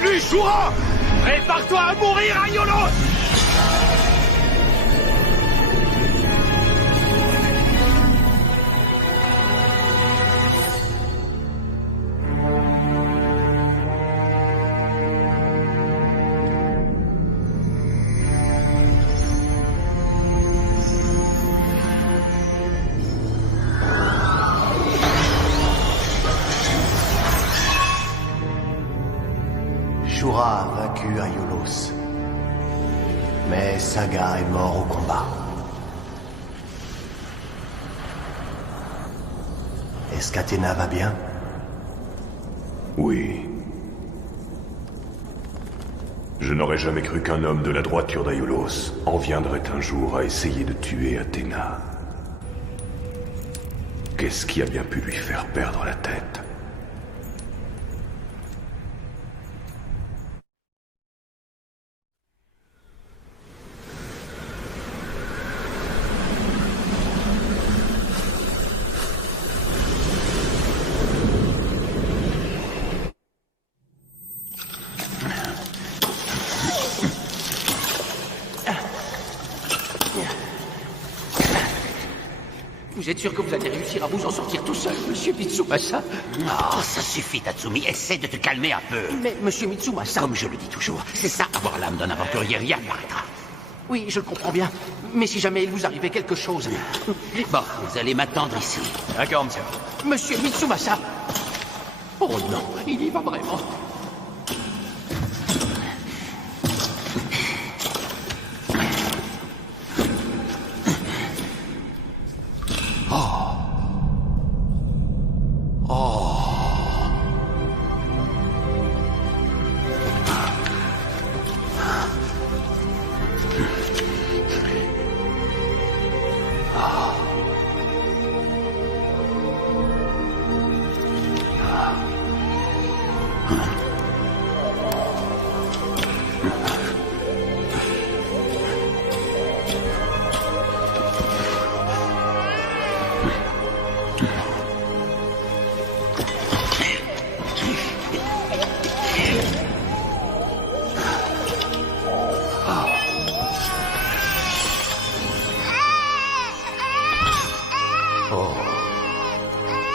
Bienvenue, Shura! Prépare-toi à mourir, Aiolos! Shura a vaincu Aiolos. Mais Saga est mort au combat. Est-ce qu'Athéna va bien? Oui. Je n'aurais jamais cru qu'un homme de la droiture d'Aiolos en viendrait un jour à essayer de tuer Athéna. Qu'est-ce qui a bien pu lui faire perdre la tête? Vous êtes sûr que vous allez réussir à vous en sortir tout seul, monsieur Mitsumasa? Oh, ça suffit, Tatsumi. Essaie de te calmer un peu. Mais, monsieur Mitsumasa... Comme je le dis toujours, c'est ça, avoir l'âme d'un aventurier, rien ne m'arrêtera. Oui, je le comprends bien. Mais si jamais il vous arrivait quelque chose... Bon, vous allez m'attendre ici. D'accord, monsieur. Monsieur Mitsumasa! Oh non, il y va vraiment.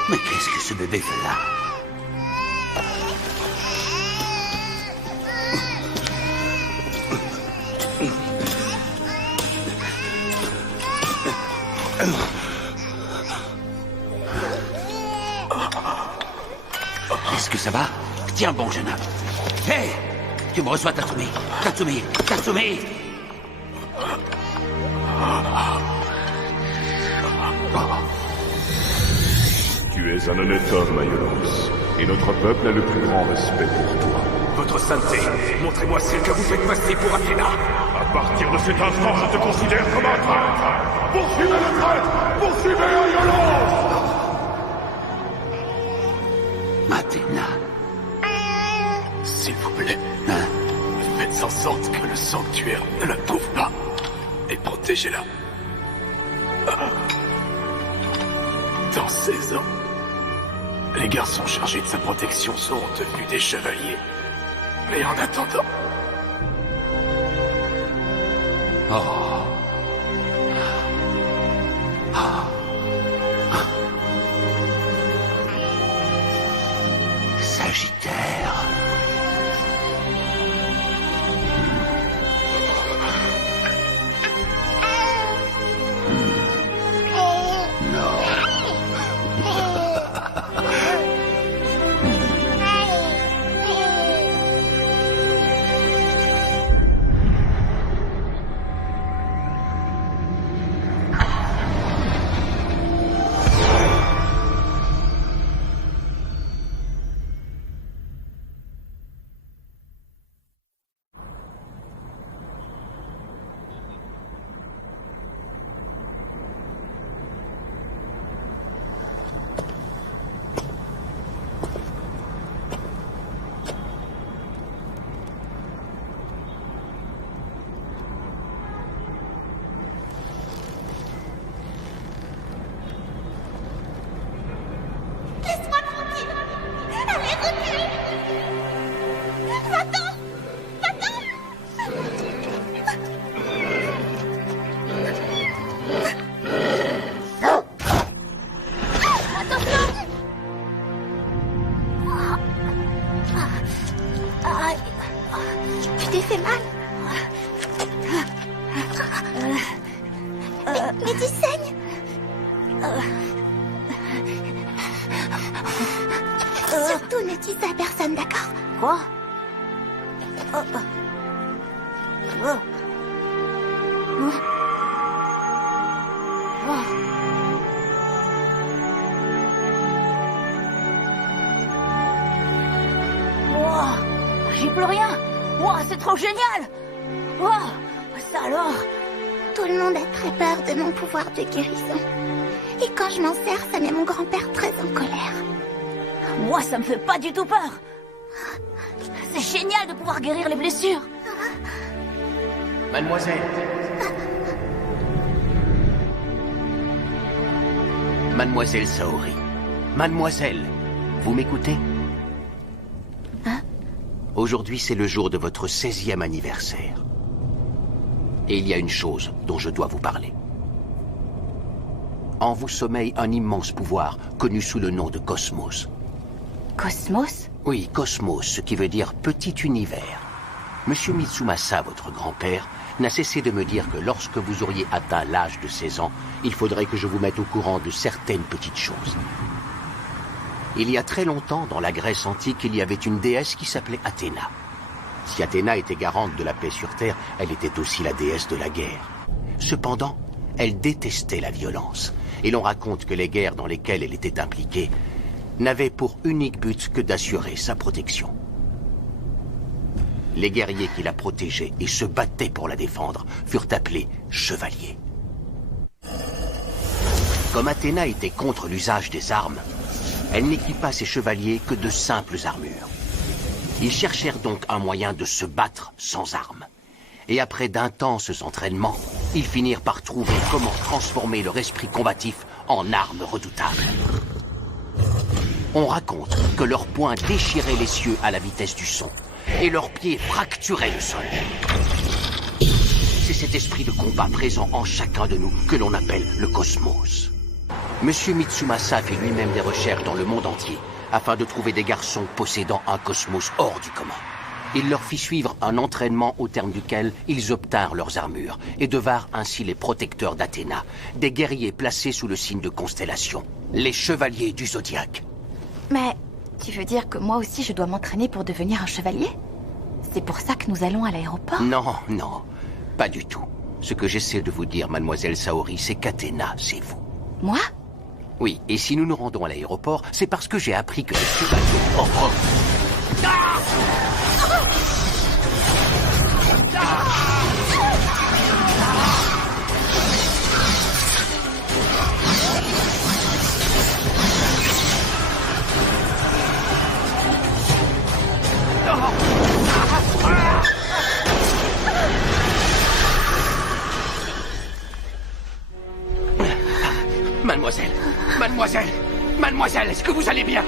Mais qu'est-ce que ce bébé fait là? Est-ce que ça va? Tiens bon, jeune homme. Hé! Tu me reçois, Tatsumi. Tatsumi! Tatsumi! Tu es un honnête homme, Aiolos, et notre peuple a le plus grand respect pour toi. Votre sainteté, montrez-moi celle que vous faites passer pour Athéna. À partir de cet instant, je te considère comme un traître. Poursuivez le traître! Poursuivez Aiolos! Athéna. S'il vous plaît, Hein? faites en sorte que le sanctuaire ne la trouve pas. Et protégez-la. Dans 16 ans, les garçons chargés de sa protection seront devenus des chevaliers. Mais en attendant... Oh. Sagittaire. Non. saigne. Surtout ne dis ça à personne, d'accord? Quoi? J'y peux rien. Wow, c'est trop génial. Wow, ça alors. Tout le monde a très peur de mon pouvoir de guérison. Et quand je m'en sers, ça met mon grand-père très en colère. Moi, ça me fait pas du tout peur. C'est génial de pouvoir guérir les blessures. Mademoiselle. Mademoiselle Saori. Mademoiselle, vous m'écoutez? Hein? Aujourd'hui, c'est le jour de votre 16e anniversaire. Et il y a une chose dont je dois vous parler. En vous sommeille un immense pouvoir connu sous le nom de Cosmos. Cosmos? Oui, Cosmos, ce qui veut dire petit univers. Monsieur Mitsumasa, votre grand-père, n'a cessé de me dire que lorsque vous auriez atteint l'âge de 16 ans, il faudrait que je vous mette au courant de certaines petites choses. Il y a très longtemps, dans la Grèce antique, il y avait une déesse qui s'appelait Athéna. Si Athéna était garante de la paix sur Terre, elle était aussi la déesse de la guerre. Cependant, elle détestait la violence, et l'on raconte que les guerres dans lesquelles elle était impliquée n'avaient pour unique but que d'assurer sa protection. Les guerriers qui la protégeaient et se battaient pour la défendre furent appelés chevaliers. Comme Athéna était contre l'usage des armes, elle n'équipa ses chevaliers que de simples armures. Ils cherchèrent donc un moyen de se battre sans armes. Et après d'intenses entraînements, ils finirent par trouver comment transformer leur esprit combatif en armes redoutables. On raconte que leurs poings déchiraient les cieux à la vitesse du son, et leurs pieds fracturaient le sol. C'est cet esprit de combat présent en chacun de nous que l'on appelle le cosmos. Monsieur Mitsumasa fait lui-même des recherches dans le monde entier afin de trouver des garçons possédant un cosmos hors du commun. Il leur fit suivre un entraînement au terme duquel ils obtinrent leurs armures et devinrent ainsi les protecteurs d'Athéna, des guerriers placés sous le signe de constellation, les chevaliers du zodiaque. Mais tu veux dire que moi aussi je dois m'entraîner pour devenir un chevalier? C'est pour ça que nous allons à l'aéroport? Non, non, pas du tout. Ce que j'essaie de vous dire, mademoiselle Saori, c'est qu'Athéna, c'est vous. Moi? Oui, et si nous nous rendons à l'aéroport, c'est parce que j'ai appris que les chevaliers... Oh, oh. Ah! Mademoiselle, mademoiselle, mademoiselle, est-ce que vous allez bien?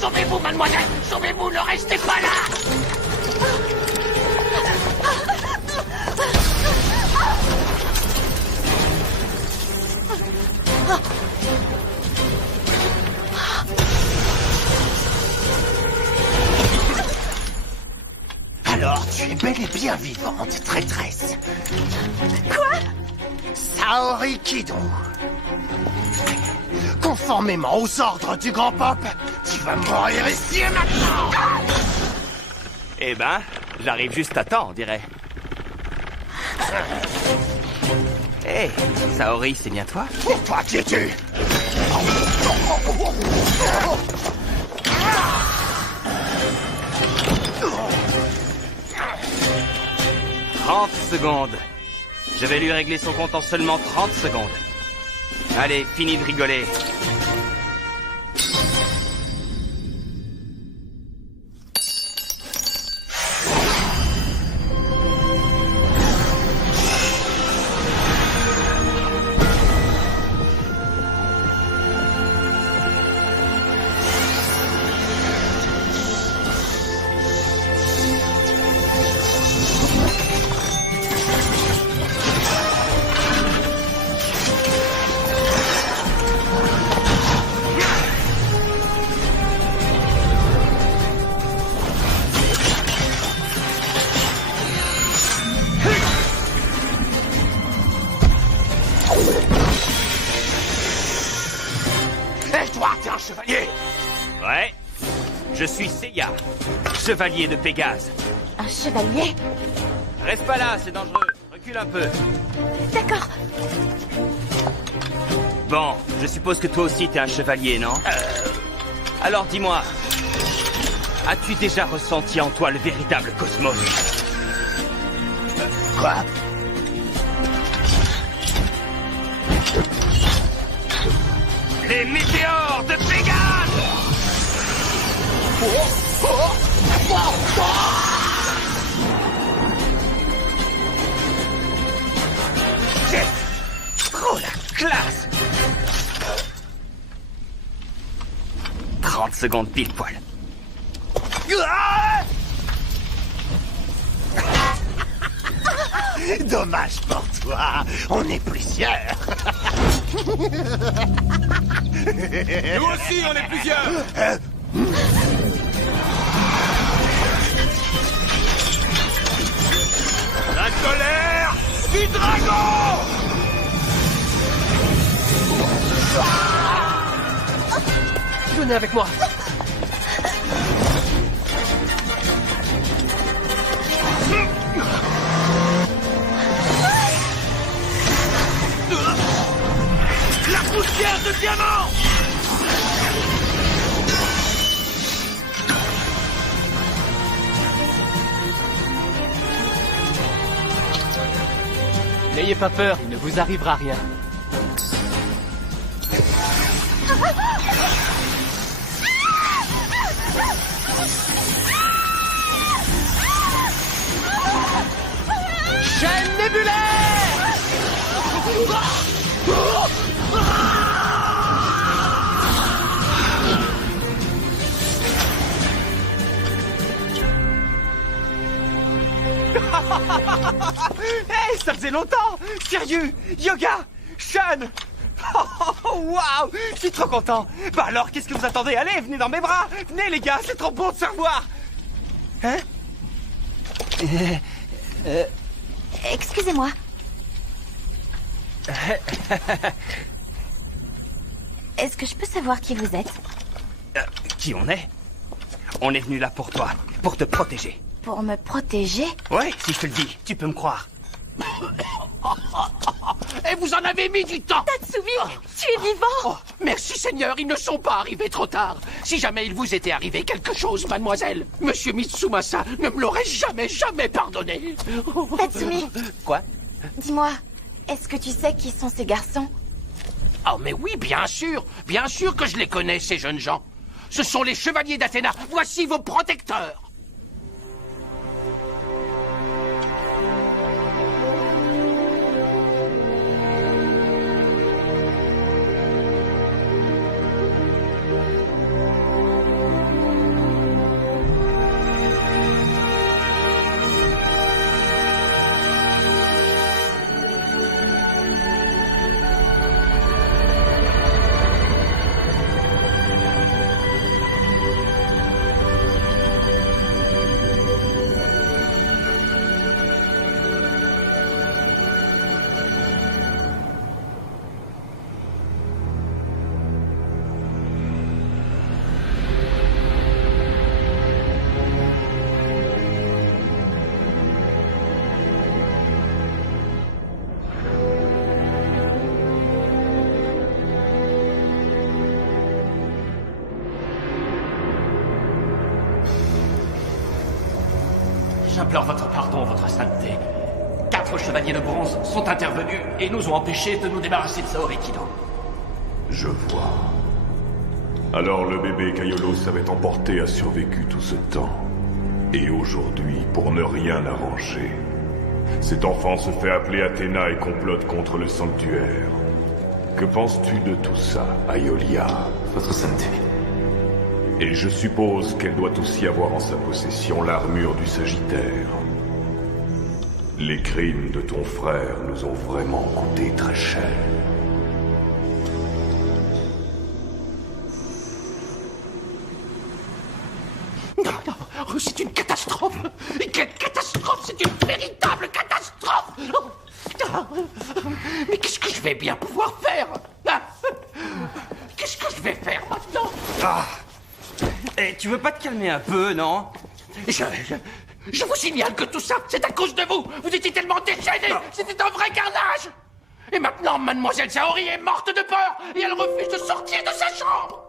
Sauvez-vous, mademoiselle! Sauvez-vous, ne restez pas là! Alors, tu es bel et bien vivante, traîtresse. Quoi? Saori Kido. Conformément aux ordres du grand Pop, tu vas mourir ici et maintenant. Eh ben, j'arrive juste à temps, on dirait. Hé, Saori, c'est bien toi? Et toi, qui es-tu? 30 secondes. Je vais lui régler son compte en seulement 30 secondes. Allez, fini de rigoler. chevalier? Ouais. Je suis Seiya, chevalier de Pégase. Un chevalier? Reste pas là, c'est dangereux. Recule un peu. D'accord. Bon, je suppose que toi aussi t'es un chevalier, non? Alors dis-moi, as-tu déjà ressenti en toi le véritable cosmos? Quoi? Les météores de Pégase! C'est trop la classe! 30 secondes pile poil. Dommage pour toi, on est plusieurs. Nous aussi, on est plusieurs. La colère du dragon! Venez avec moi. La poussière de diamant! N'ayez pas peur, il ne vous arrivera rien. Chaîne nébulaire! Hey, ça faisait longtemps! Sérieux! Yoga! Sean! Oh, waouh! Je suis trop content! Bah alors, qu'est-ce que vous attendez? Allez, venez dans mes bras! Venez, les gars, c'est trop bon de se revoir! Hein? Excusez-moi. Est-ce que je peux savoir qui vous êtes? Qui on est? On est venu là pour toi, pour te protéger. Pour me protéger? Ouais, si je te le dis, tu peux me croire. Et vous en avez mis du temps! Tatsumi, tu es vivant! Oh, merci Seigneur, ils ne sont pas arrivés trop tard. Si jamais il vous était arrivé quelque chose, mademoiselle, Monsieur Mitsumasa ne me l'aurait jamais pardonné. Tatsumi, Quoi? dis-moi, est-ce que tu sais qui sont ces garçons? Oh mais oui, bien sûr que je les connais, ces jeunes gens. Ce sont les chevaliers d'Athéna, voici vos protecteurs. J'implore votre pardon, votre sainteté. 4 chevaliers de bronze sont intervenus et nous ont empêchés de nous débarrasser de Saorikido. Je vois. Alors le bébé qu'Aiolos avait emporté a survécu tout ce temps. Et aujourd'hui, pour ne rien arranger, cet enfant se fait appeler Athéna et complote contre le sanctuaire. Que penses-tu de tout ça, Aiolia? Votre sainteté. Et je suppose qu'elle doit aussi avoir en sa possession l'armure du Sagittaire. Les crimes de ton frère nous ont vraiment coûté très cher. Non, c'est une catastrophe. Quelle catastrophe, c'est une véritable catastrophe. Mais qu'est-ce que je vais bien pouvoir faire? Qu'est-ce que je vais faire maintenant? Ah. Eh, tu veux pas te calmer un peu, non? Je vous signale que tout ça, c'est à cause de vous. Vous étiez tellement déchaînés. C'était un vrai carnage. Et maintenant, mademoiselle Saori est morte de peur et elle refuse de sortir de sa chambre.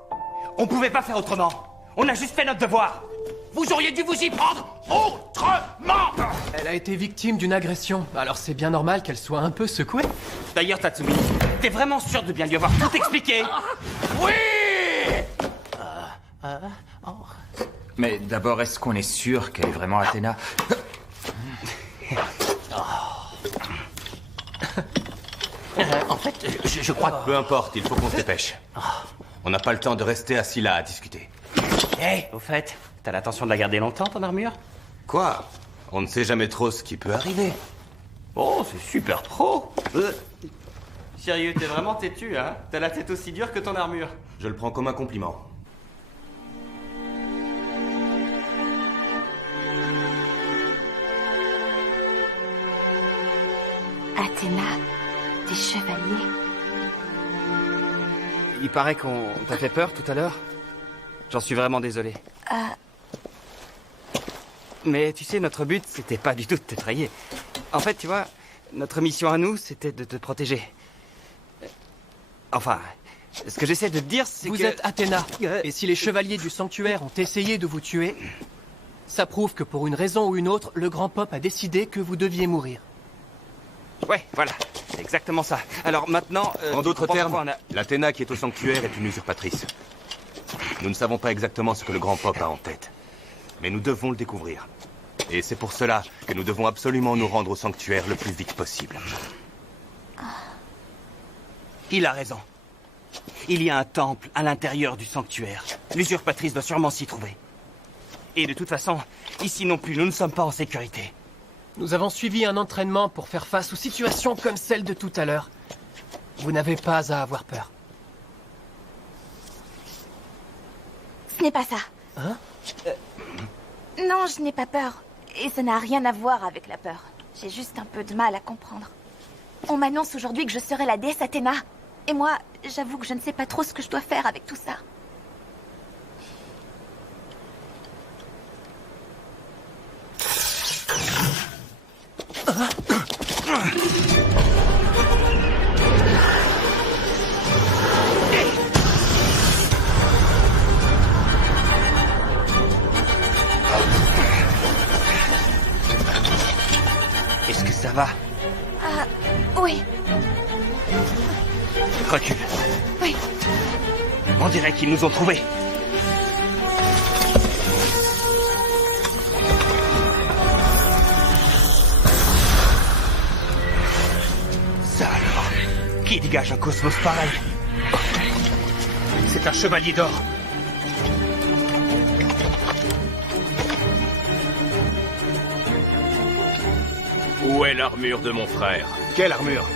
On pouvait pas faire autrement. On a juste fait notre devoir. Vous auriez dû vous y prendre autrement. Elle a été victime d'une agression, alors c'est bien normal qu'elle soit un peu secouée. D'ailleurs, Tatsumi, t'es vraiment sûr de bien lui avoir tout expliqué? Oui. Mais d'abord, est-ce qu'on est sûr qu'elle est vraiment Athéna? En fait, je crois que... Peu importe, il faut qu'on se dépêche. On n'a pas le temps de rester assis là à discuter. Hey, au fait, t'as l'intention de la garder longtemps, ton armure? Quoi? On ne sait jamais trop ce qui peut arriver. Oh, c'est super pro. Sérieux, t'es vraiment têtu, hein? T'as la tête aussi dure que ton armure. Je le prends comme un compliment. Athéna, des chevaliers. Il paraît qu'on t'a fait peur tout à l'heure. J'en suis vraiment désolé. Mais tu sais, notre but, c'était pas du tout de t'effrayer. En fait, tu vois, notre mission à nous, c'était de te protéger. Enfin, ce que j'essaie de te dire, c'est que... Vous êtes Athéna, et si les chevaliers du sanctuaire ont essayé de vous tuer, ça prouve que pour une raison ou une autre, le grand Pop a décidé que vous deviez mourir. Ouais, voilà, c'est exactement ça. Alors maintenant... En d'autres termes, on a... l'Athéna qui est au sanctuaire est une usurpatrice. Nous ne savons pas exactement ce que le grand Pop a en tête. Mais nous devons le découvrir. Et c'est pour cela que nous devons absolument nous rendre au sanctuaire le plus vite possible. Il a raison. Il y a un temple à l'intérieur du sanctuaire. L'usurpatrice doit sûrement s'y trouver. Et de toute façon, ici non plus, nous ne sommes pas en sécurité. Nous avons suivi un entraînement pour faire face aux situations comme celle de tout à l'heure. Vous n'avez pas à avoir peur. Ce n'est pas ça. Hein? Non, je n'ai pas peur. Et ça n'a rien à voir avec la peur. J'ai juste un peu de mal à comprendre. On m'annonce aujourd'hui que je serai la déesse Athéna. Et moi, j'avoue que je ne sais pas trop ce que je dois faire avec tout ça. Est-ce que ça va? Oui, Recule. oui. On dirait qu'ils nous ont trouvés. Ça alors, qui dégage un cosmos pareil? C'est un chevalier d'or. Où est l'armure de mon frère? Quelle armure?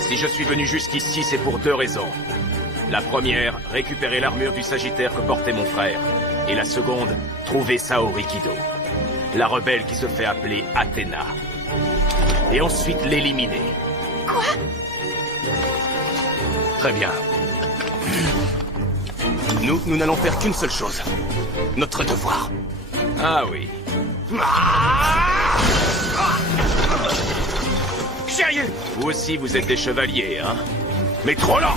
Si je suis venu jusqu'ici, c'est pour deux raisons. La première, récupérer l'armure du Sagittaire que portait mon frère. Et la seconde, trouver Saori Kido, la rebelle qui se fait appeler Athéna. Et ensuite l'éliminer. Quoi? Très bien. Nous n'allons faire qu'une seule chose. Notre devoir. Ah oui. Sérieux? Vous aussi, vous êtes des chevaliers, hein? Mais trop lent!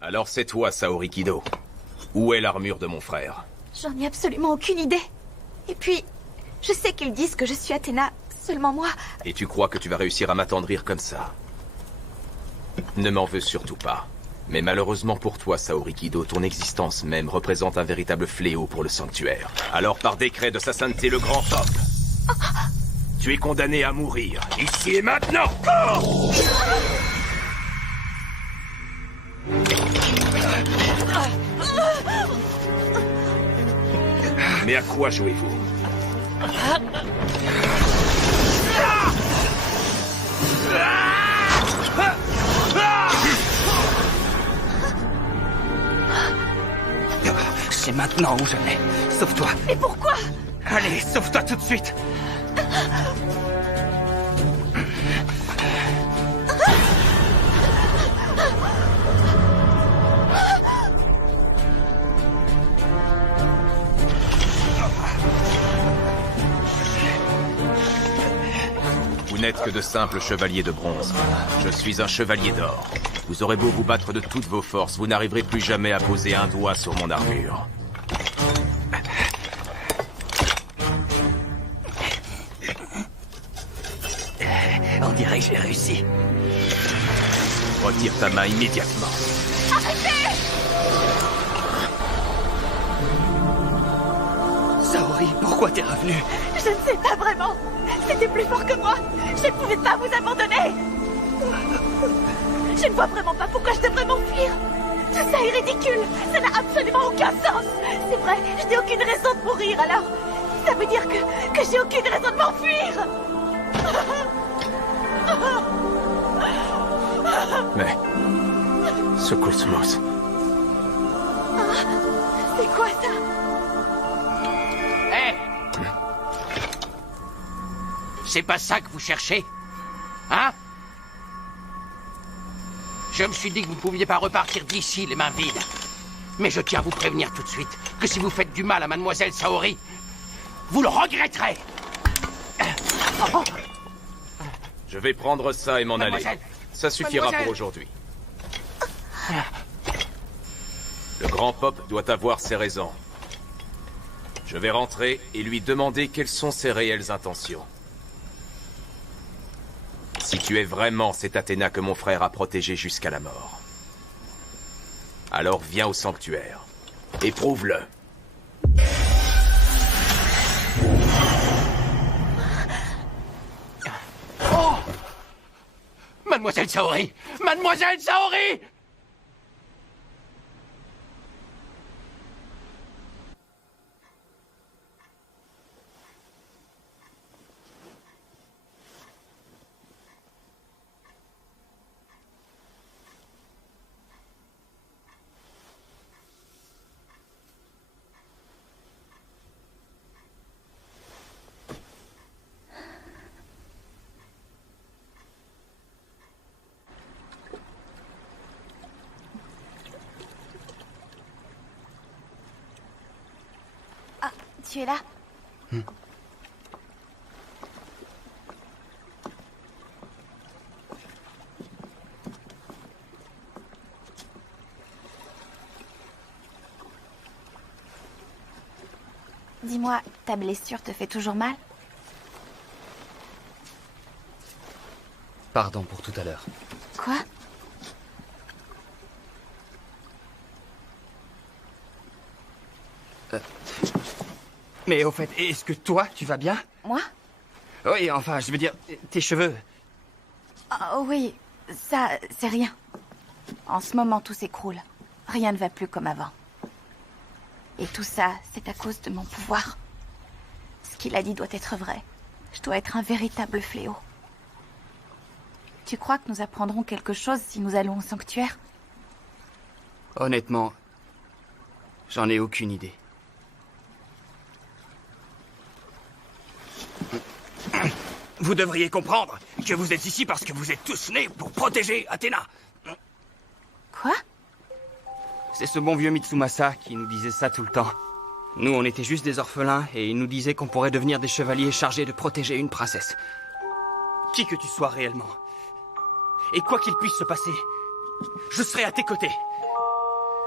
Alors c'est toi, Saori Kido. Où est l'armure de mon frère? J'en ai absolument aucune idée. Et puis, je sais qu'ils disent que je suis Athéna, seulement moi... Et tu crois que tu vas réussir à m'attendrir comme ça? Ne m'en veux surtout pas. Mais malheureusement pour toi, Saori Kido, ton existence même représente un véritable fléau pour le sanctuaire. Alors par décret de sa sainteté le grand Pop, tu es condamné à mourir, ici et maintenant! Mais à quoi jouez-vous? Non, ou jamais. Sauve-toi. Mais pourquoi? Allez, sauve-toi tout de suite. Vous n'êtes que de simples chevaliers de bronze. Je suis un chevalier d'or. Vous aurez beau vous battre de toutes vos forces, vous n'arriverez plus jamais à poser un doigt sur mon armure. On dirait que j'ai réussi. Retire ta main immédiatement. Arrêtez! Saori, pourquoi t'es revenu? Je ne sais pas vraiment. C'était plus fort que moi. Je ne pouvais pas vous abandonner. Je ne vois vraiment pas pourquoi je devrais m'enfuir. Tout ça est ridicule. Ça n'a absolument aucun sens. C'est vrai, je n'ai aucune raison de mourir, alors... Ça veut dire que j'ai aucune raison de m'enfuir. Mais... ce cosmos... C'est quoi ça? Hé! C'est pas ça que vous cherchez? Hein? Je me suis dit que vous ne pouviez pas repartir d'ici les mains vides. Mais je tiens à vous prévenir tout de suite que si vous faites du mal à Mademoiselle Saori, vous le regretterez. Je vais prendre ça et m'en aller. Mademoiselle. Ça suffira pour aujourd'hui. Le grand Pop doit avoir ses raisons. Je vais rentrer et lui demander quelles sont ses réelles intentions. Si tu es vraiment cette Athéna que mon frère a protégée jusqu'à la mort, alors viens au sanctuaire. Et prouve-le. Oh! Mademoiselle Saori! Mademoiselle Saori! Tu es là? Dis-moi, ta blessure te fait toujours mal? Pardon pour tout à l'heure. Quoi? Mais au fait, est-ce que toi, tu vas bien? Moi? Oui, enfin, je veux dire, tes cheveux. Oh oui, ça, c'est rien. En ce moment, tout s'écroule. Rien ne va plus comme avant. Et tout ça, c'est à cause de mon pouvoir. Ce qu'il a dit doit être vrai. Je dois être un véritable fléau. Tu crois que nous apprendrons quelque chose si nous allons au sanctuaire? Honnêtement, j'en ai aucune idée. Vous devriez comprendre que vous êtes ici parce que vous êtes tous nés pour protéger Athéna. Quoi? C'est ce bon vieux Mitsumasa qui nous disait ça tout le temps. Nous, on était juste des orphelins et il nous disait qu'on pourrait devenir des chevaliers chargés de protéger une princesse. Qui que tu sois réellement. Et quoi qu'il puisse se passer, je serai à tes côtés.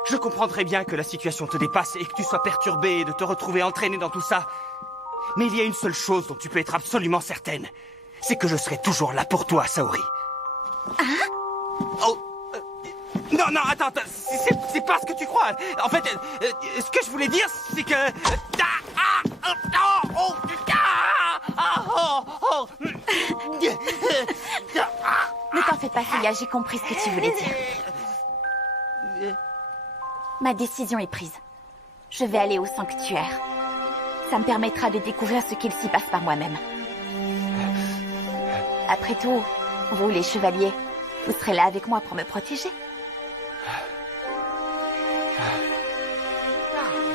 Je comprends très bien que la situation te dépasse et que tu sois perturbé et de te retrouver entraîné dans tout ça. Mais il y a une seule chose dont tu peux être absolument certaine. C'est que je serai toujours là pour toi, Saori. Hein? Oh, non, attends, c'est pas ce que tu crois. En fait, ce que je voulais dire, c'est que... Ne t'en fais pas, Seiya, j'ai compris ce que tu voulais dire. Ma décision est prise. Je vais aller au sanctuaire. Ça me permettra de découvrir ce qu'il s'y passe par moi-même. Après tout, vous, les chevaliers, vous serez là avec moi pour me protéger.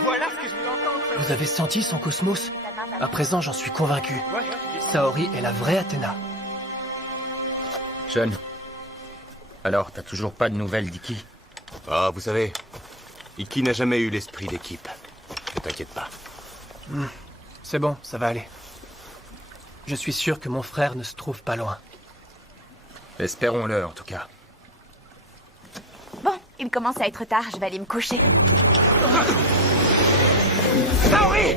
Voilà ce que Vous avez senti son cosmos? À présent, j'en suis convaincu. Saori est la vraie Athéna. Sean, alors t'as toujours pas de nouvelles d'Iki? Ah, vous savez, Iki n'a jamais eu l'esprit d'équipe. Ne t'inquiète pas. C'est bon, ça va aller. Je suis sûr que mon frère ne se trouve pas loin. Espérons-le, en tout cas. Bon, il commence à être tard, je vais aller me coucher. Saori!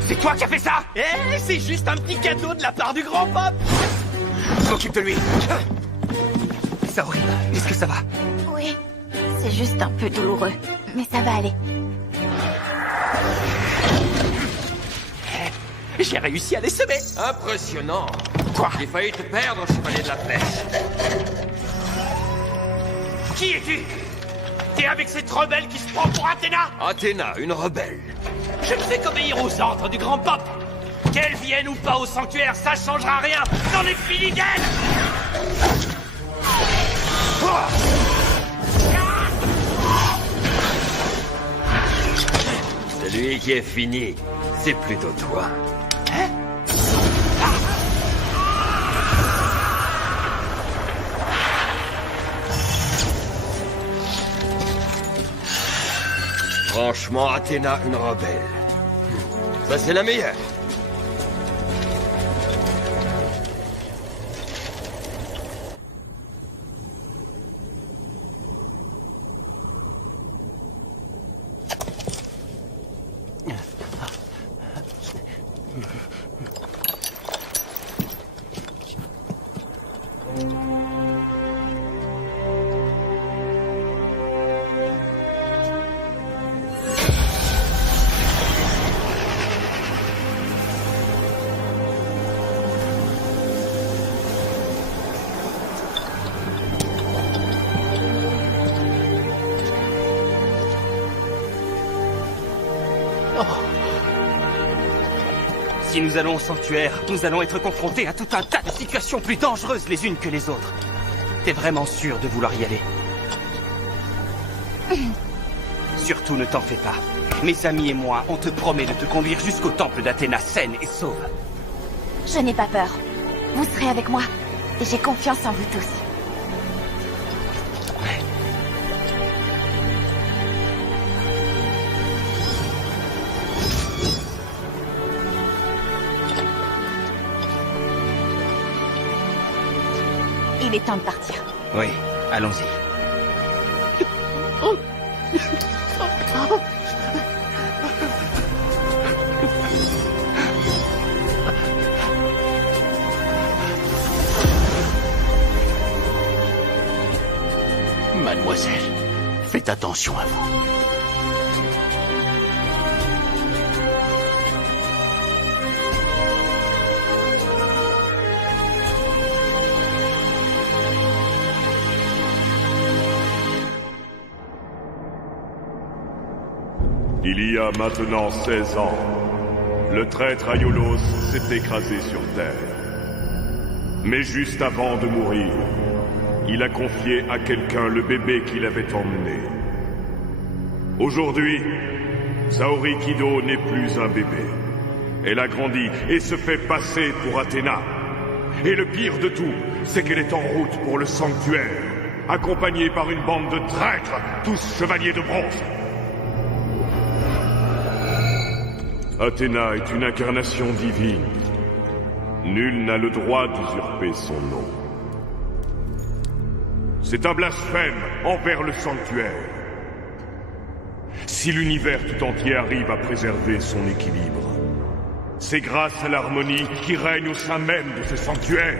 C'est toi qui as fait ça? Eh, c'est juste un petit cadeau de la part du grand pop. Je m'occupe de lui. Saori, est-ce que ça va? Oui, c'est juste un peu douloureux, mais ça va aller. J'ai réussi à les semer. Impressionnant. Quoi? J'ai failli te perdre, chevalier de la flèche. Qui es-tu? T'es avec cette rebelle qui se prend pour Athéna? Athéna, une rebelle. Je ne fais qu'obéir aux ordres du grand pop. Qu'elle vienne ou pas au sanctuaire, ça changera rien. J'en ai fini d'elle. Celui qui est fini, c'est plutôt toi. Franchement, Athéna, une rebelle. Ça, c'est la meilleure. Si nous allons au sanctuaire, nous allons être confrontés à tout un tas de situations plus dangereuses les unes que les autres. T'es vraiment sûr de vouloir y aller? Surtout ne t'en fais pas. Mes amis et moi, on te promet de te conduire jusqu'au temple d'Athéna saine et sauve. Je n'ai pas peur. Vous serez avec moi. Et j'ai confiance en vous tous. Il est temps de partir. Oui, allons-y. Mademoiselle, faites attention à vous. Il y a maintenant 16 ans, le traître Aiolos s'est écrasé sur Terre. Mais juste avant de mourir, il a confié à quelqu'un le bébé qu'il avait emmené. Aujourd'hui, Saori Kido n'est plus un bébé. Elle a grandi et se fait passer pour Athéna. Et le pire de tout, c'est qu'elle est en route pour le sanctuaire, accompagnée par une bande de traîtres, tous chevaliers de bronze. Athéna est une incarnation divine. Nul n'a le droit d'usurper son nom. C'est un blasphème envers le sanctuaire. Si l'univers tout entier arrive à préserver son équilibre, c'est grâce à l'harmonie qui règne au sein même de ce sanctuaire.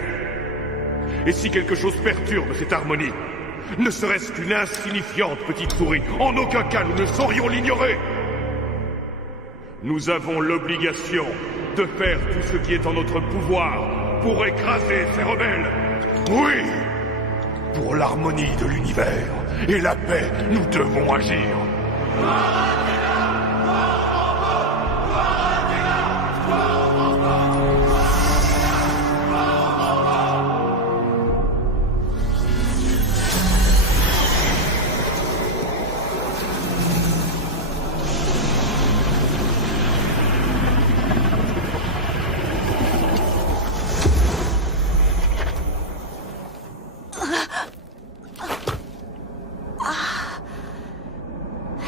Et si quelque chose perturbe cette harmonie, ne serait-ce qu'une insignifiante petite souris, en aucun cas nous ne saurions l'ignorer. Nous avons l'obligation de faire tout ce qui est en notre pouvoir pour écraser ces rebelles. Oui! Pour l'harmonie de l'univers et la paix, nous devons agir.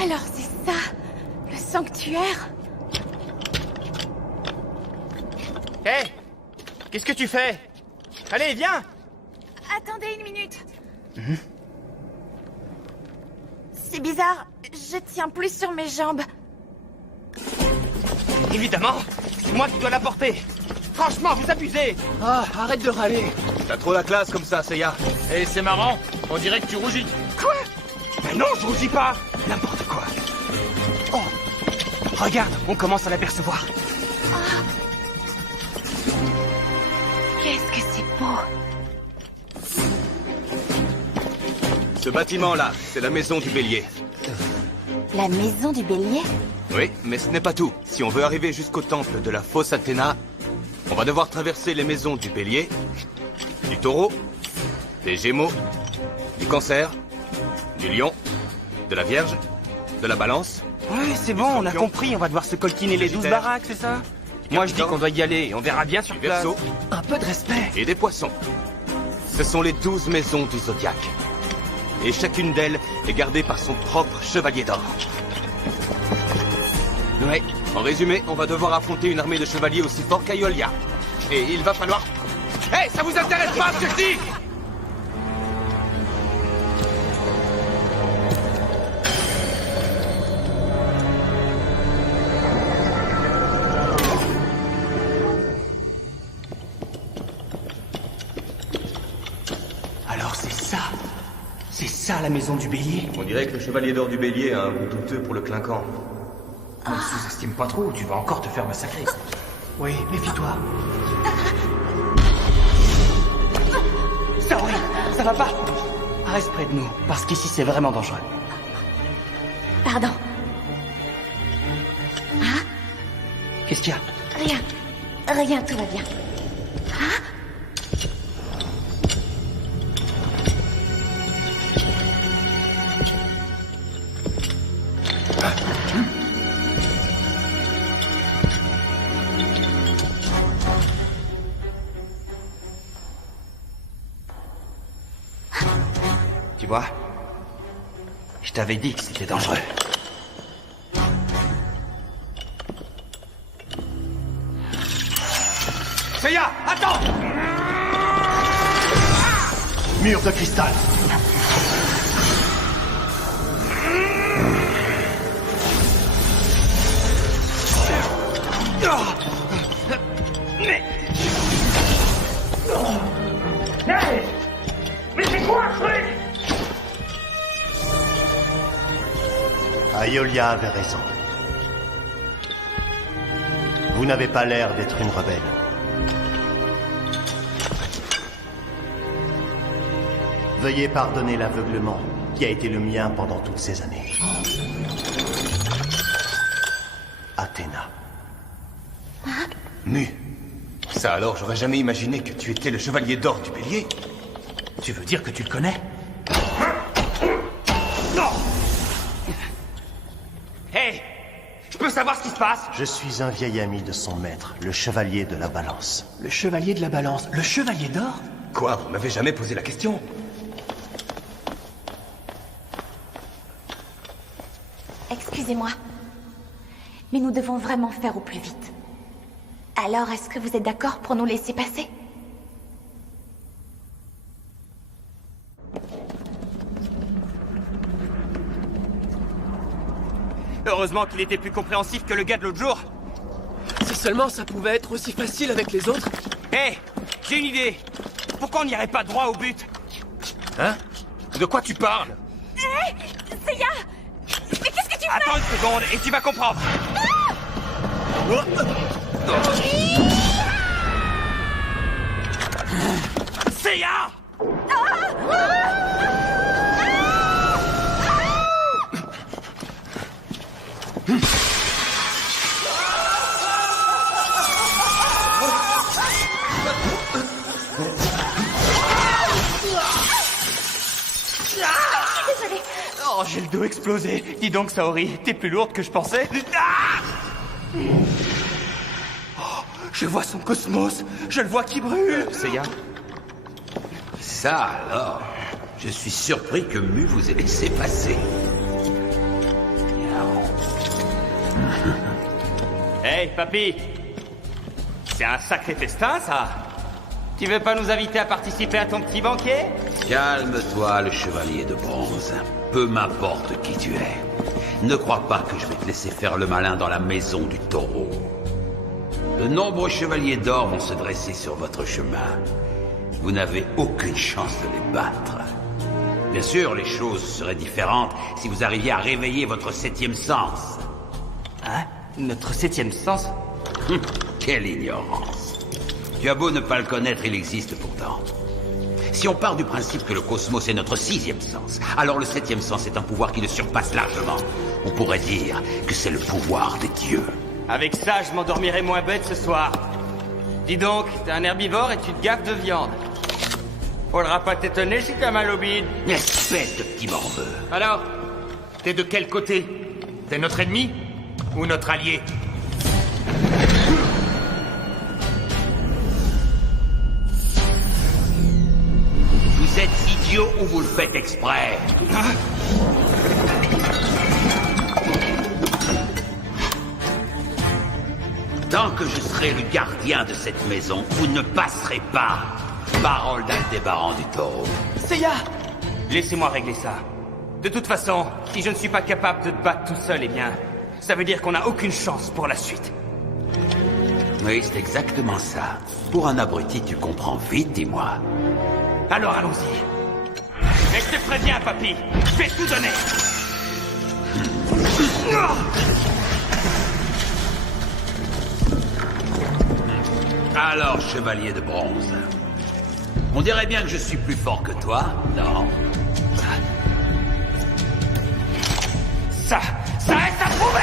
Alors c'est ça, le sanctuaire? Hé! Qu'est-ce que tu fais? Allez, viens! Attendez une minute. C'est bizarre, je tiens plus sur mes jambes. Évidemment, c'est moi qui dois la porter. Franchement, vous abusez. Ah, arrête de râler. T'as trop la classe comme ça, Seiya. Et c'est marrant, on dirait que tu rougis. Quoi? Mais non, je rougis pas. N'importe quoi. Oh, regarde, on commence à l'apercevoir. Qu'est-ce que c'est beau. Ce bâtiment-là, c'est la maison du bélier. La maison du bélier? Oui, mais ce n'est pas tout. Si on veut arriver jusqu'au temple de la fausse Athéna, on va devoir traverser les maisons du bélier, du taureau, des gémeaux, du cancer, du lion, de la vierge, de la balance. Ouais, c'est bon, on a compris, on va devoir se coltiner les 12 baraques, c'est ça? Moi je dis qu'on doit y aller, on verra bien sur Du place. Verseau Un peu de respect. et des poissons. Ce sont les 12 maisons du zodiaque. Et chacune d'elles est gardée par son propre chevalier d'or. Ouais, en résumé, on va devoir affronter une armée de chevaliers aussi forts qu'Aiolia. Et il va falloir... Hé, ça vous intéresse pas ce que je dis? Alors c'est ça. C'est ça la maison du bélier. On dirait que le chevalier d'or du bélier a un goût douteux pour le clinquant. Ne sous-estime pas trop, tu vas encore te faire massacrer. Oui, méfie-toi. Saori, ça va pas? Reste près de nous, parce qu'ici c'est vraiment dangereux. Pardon. Qu'est-ce qu'il y a? Rien. Rien, tout va bien. Tu vois? Je t'avais dit que c'était dangereux. Seiya, attends! Mur de cristal. Mais c'est quoi ce truc? Aiolia avait raison. Vous n'avez pas l'air d'être une rebelle. Veuillez pardonner l'aveuglement qui a été le mien pendant toutes ces années. Athéna. Mu. Ça alors, j'aurais jamais imaginé que tu étais le chevalier d'or du bélier. Tu veux dire que tu le connais? Non! Hé! Je peux savoir ce qui se passe? Je suis un vieil ami de son maître, le chevalier de la balance. Le chevalier de la balance. Le chevalier d'or? Quoi, vous m'avez jamais posé la question? Excusez-moi. Mais nous devons vraiment faire au plus vite. Alors, est-ce que vous êtes d'accord pour nous laisser passer? Heureusement qu'il était plus compréhensif que le gars de l'autre jour. Si seulement ça pouvait être aussi facile avec les autres. Hé! J'ai une idée! Pourquoi on n'irait pas droit au but? Hein? De quoi tu parles? Hé! Seiya! Mais qu'est-ce que tu fais? Attends une seconde et tu vas comprendre. Seiya! Désolée. Oh, j'ai le dos explosé. Dis donc, Saori, t'es plus lourde que je pensais. Ah! Oh, je vois son cosmos. Je le vois qui brûle. Seiya? Ça alors, je suis surpris que Mu vous ait laissé passer. Hey, papy! C'est un sacré festin, ça! Tu veux pas nous inviter à participer à ton petit banquet? Calme-toi, le chevalier de bronze. Peu m'importe qui tu es. Ne crois pas que je vais te laisser faire le malin dans la maison du taureau. De nombreux chevaliers d'or vont se dresser sur votre chemin. Vous n'avez aucune chance de les battre. Bien sûr, les choses seraient différentes si vous arriviez à réveiller votre 7e sens. Hein? Notre 7e sens? Quelle ignorance. Tu as beau ne pas le connaître, il existe pourtant. Si on part du principe que le cosmos est notre 6e sens, alors le 7e sens est un pouvoir qui le surpasse largement. On pourrait dire que c'est le pouvoir des dieux. Avec ça, je m'endormirai moins bête ce soir. Dis donc, t'es un herbivore et tu te gaffes de viande. Faudra pas t'étonner si t'as mal au bide. Espèce de petit morveux. Alors, t'es de quel côté? T'es notre ennemi ou notre allié? Vous êtes idiot ou vous le faites exprès? Tant que je serai le gardien de cette maison, vous ne passerez pas. Parole d'Aldébaran du Taureau. Seiya! Laissez-moi régler ça. De toute façon, si je ne suis pas capable de te battre tout seul, eh bien, ça veut dire qu'on n'a aucune chance pour la suite. Oui, c'est exactement ça. Pour un abruti, tu comprends vite, dis-moi. Alors allons-y. Mais je te préviens, papy, je vais tout donner. Alors, chevalier de bronze, on dirait bien que je suis plus fort que toi, non? Ça reste à prouver!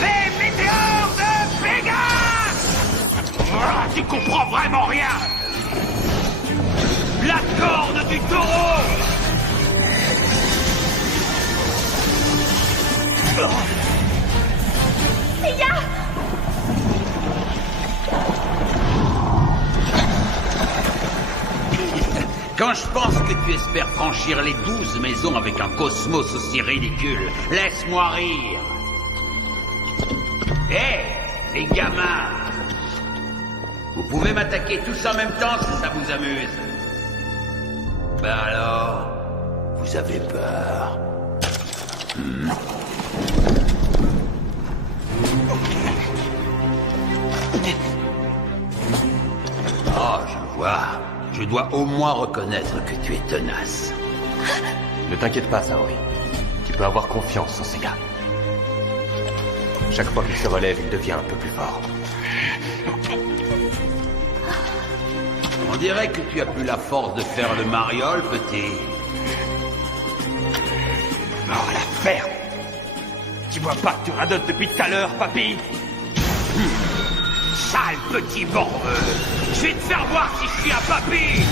Les météores de Pégase! Tu comprends vraiment rien! La corne du taureau! Seiya! Quand je pense que tu espères franchir les 12 maisons avec un cosmos aussi ridicule, laisse-moi rire. Hé, les gamins! Vous pouvez m'attaquer tous en même temps si ça vous amuse. Ben alors, vous avez peur. Oh, je vois. Je dois au moins reconnaître que tu es tenace. Ne t'inquiète pas, Saori. Tu peux avoir confiance en Seiya. Chaque fois qu'il se relève, il devient un peu plus fort. On dirait que tu as plus la force de faire le mariole, petit. Oh, la ferme! Tu vois pas que tu radotes depuis tout à l'heure, papy? Sale petit morveux! Je vais te faire voir si je suis un papy!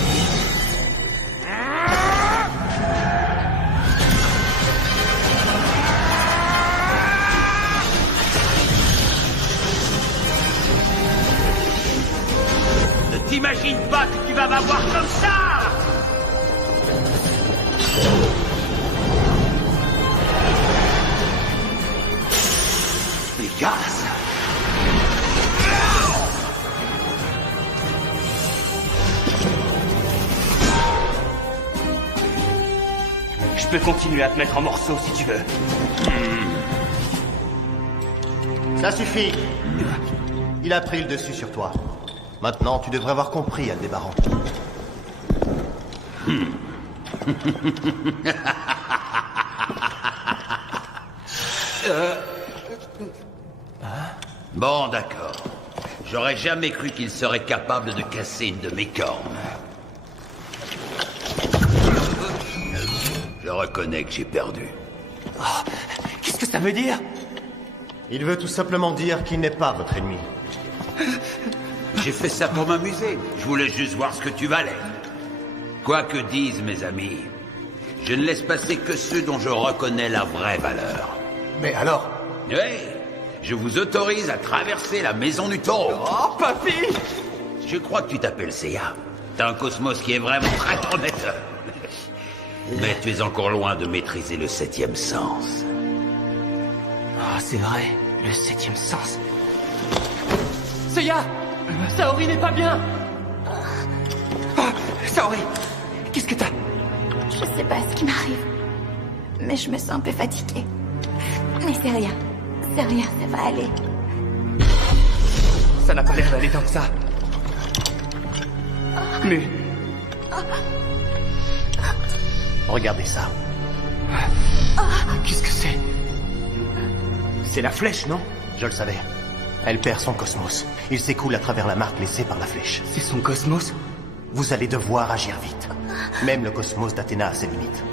Ne t'imagine pas que tu vas m'avoir comme ça! Pégase! Je peux continuer à te mettre en morceaux si tu veux. Ça suffit. Il a pris le dessus sur toi. Maintenant, tu devrais avoir compris, Aldébaran. Bon, d'accord. J'aurais jamais cru qu'il serait capable de casser une de mes cornes. Je reconnais que j'ai perdu. Oh, qu'est-ce que ça veut dire? Il veut tout simplement dire qu'il n'est pas votre ennemi. J'ai fait ça pour m'amuser. Je voulais juste voir ce que tu valais. Quoi que disent mes amis, je ne laisse passer que ceux dont je reconnais la vraie valeur. Mais alors? Oui, je vous autorise à traverser la maison du taureau. Oh, papy! Je crois que tu t'appelles Seiya. T'as un cosmos qui est vraiment très prometteur. Mais tu es encore loin de maîtriser le 7e sens. Ah, c'est vrai, le 7e sens. Seiya! Saori n'est pas bien! Saori, qu'est-ce que t'as? Je sais pas ce qui m'arrive. Mais je me sens un peu fatiguée. Mais c'est rien. C'est rien, ça va aller. Ça n'a pas l'air d'aller tant que ça. Mais... Regardez ça. Qu'est-ce que c'est? C'est la flèche, non? Je le savais. Elle perd son cosmos. Il s'écoule à travers la marque laissée par la flèche. C'est son cosmos? Vous allez devoir agir vite. Même le cosmos d'Athéna a ses limites.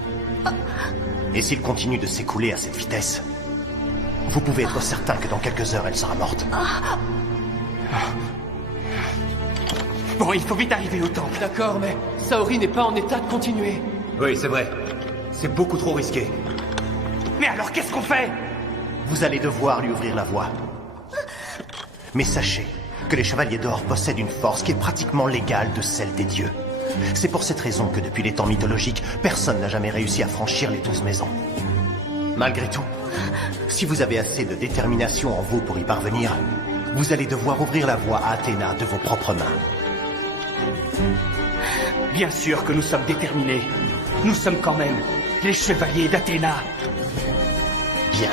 Et s'il continue de s'écouler à cette vitesse, vous pouvez être certain que dans quelques heures, elle sera morte. Bon, il faut vite arriver au temple. D'accord, mais Saori n'est pas en état de continuer. Oui, c'est vrai. C'est beaucoup trop risqué. Mais alors, qu'est-ce qu'on fait? Vous allez devoir lui ouvrir la voie. Mais sachez que les Chevaliers d'Or possèdent une force qui est pratiquement l'égale de celle des dieux. C'est pour cette raison que depuis les temps mythologiques, personne n'a jamais réussi à franchir les 12 maisons. Malgré tout, si vous avez assez de détermination en vous pour y parvenir, vous allez devoir ouvrir la voie à Athéna de vos propres mains. Bien sûr que nous sommes déterminés. Nous sommes quand même les Chevaliers d'Athéna. Bien.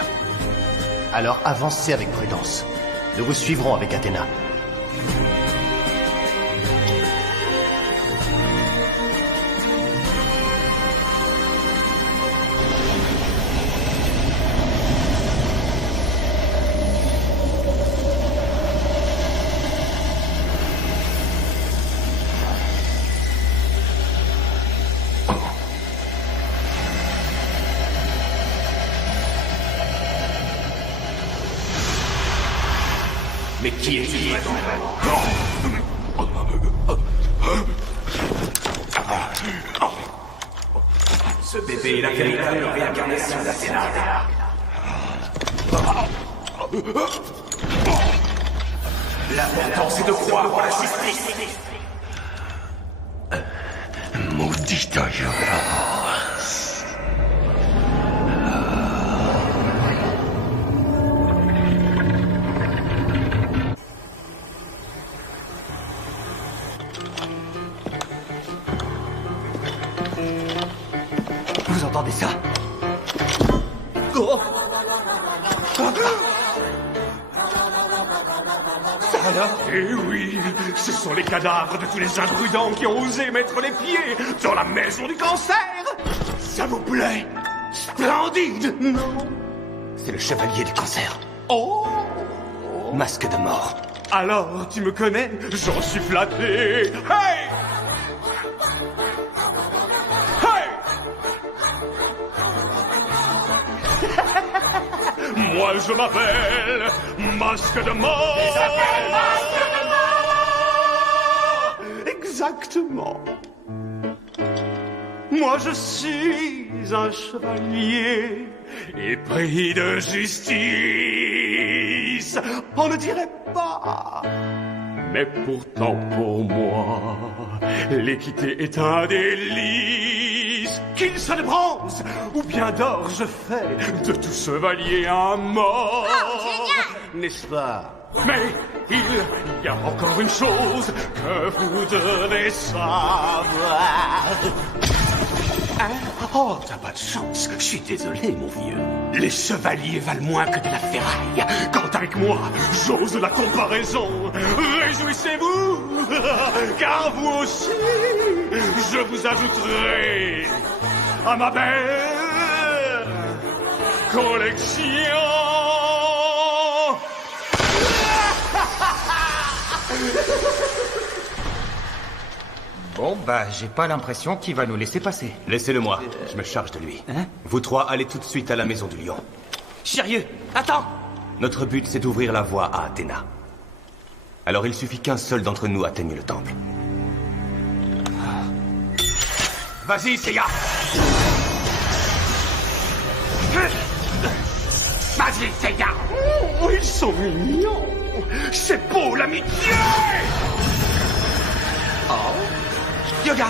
Alors avancez avec prudence. Nous vous suivrons avec Athéna. Mais qui es-tu Ce bébé est la véritable réincarnation d'Athéna. L'important, c'est de croire en la justice. Maudite violence. Vous entendez ça? Oh! Ça alors? Eh oui, ce sont les cadavres de tous les imprudents qui ont osé mettre les pieds dans la maison du cancer. Ça vous plaît? Splendide, non? C'est le chevalier du cancer. Oh! Masque de mort. Alors, tu me connais? J'en suis flatté. Hey! Moi, je m'appelle Masque de Mort. Il s'appelle Masque de Mort. Exactement. Moi, je suis un chevalier épris de justice. On ne dirait pas. Mais pourtant, pour moi, l'équité est un délice. Qu'il soit de bronze ou bien d'or, je fais de tout chevalier un mort. Oh, génial! N'est-ce pas? Mais il y a encore une chose que vous devez savoir. Hein? Oh, t'as pas de chance. Je suis désolé, mon vieux. Les chevaliers valent moins que de la ferraille. Quand avec moi, j'ose la comparaison. Réjouissez-vous, car vous aussi, je vous ajouterai à ma belle collection. Bon, bah, j'ai pas l'impression qu'il va nous laisser passer. Laissez-le moi, je me charge de lui. Hein? Vous trois, allez tout de suite à la maison du lion. Sérieux? Attends! Notre but, c'est d'ouvrir la voie à Athéna. Alors il suffit qu'un seul d'entre nous atteigne le temple. Vas-y, Seiya! Vas-y, Seiya! Oh, ils sont sont mignons. C'est beau, l'amitié. Oh. Yoga,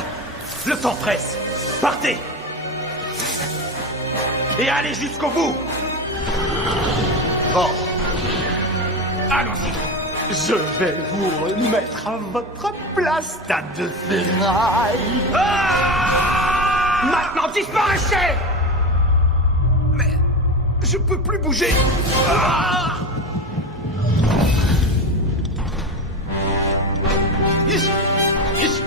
le temps presse. Partez. Et allez jusqu'au bout. Bon. Allons-y. Je vais vous remettre à votre place, tas de ferraille. Ah! Maintenant, disparaissez. Mais je peux plus bouger. Ah! Ici. Ici.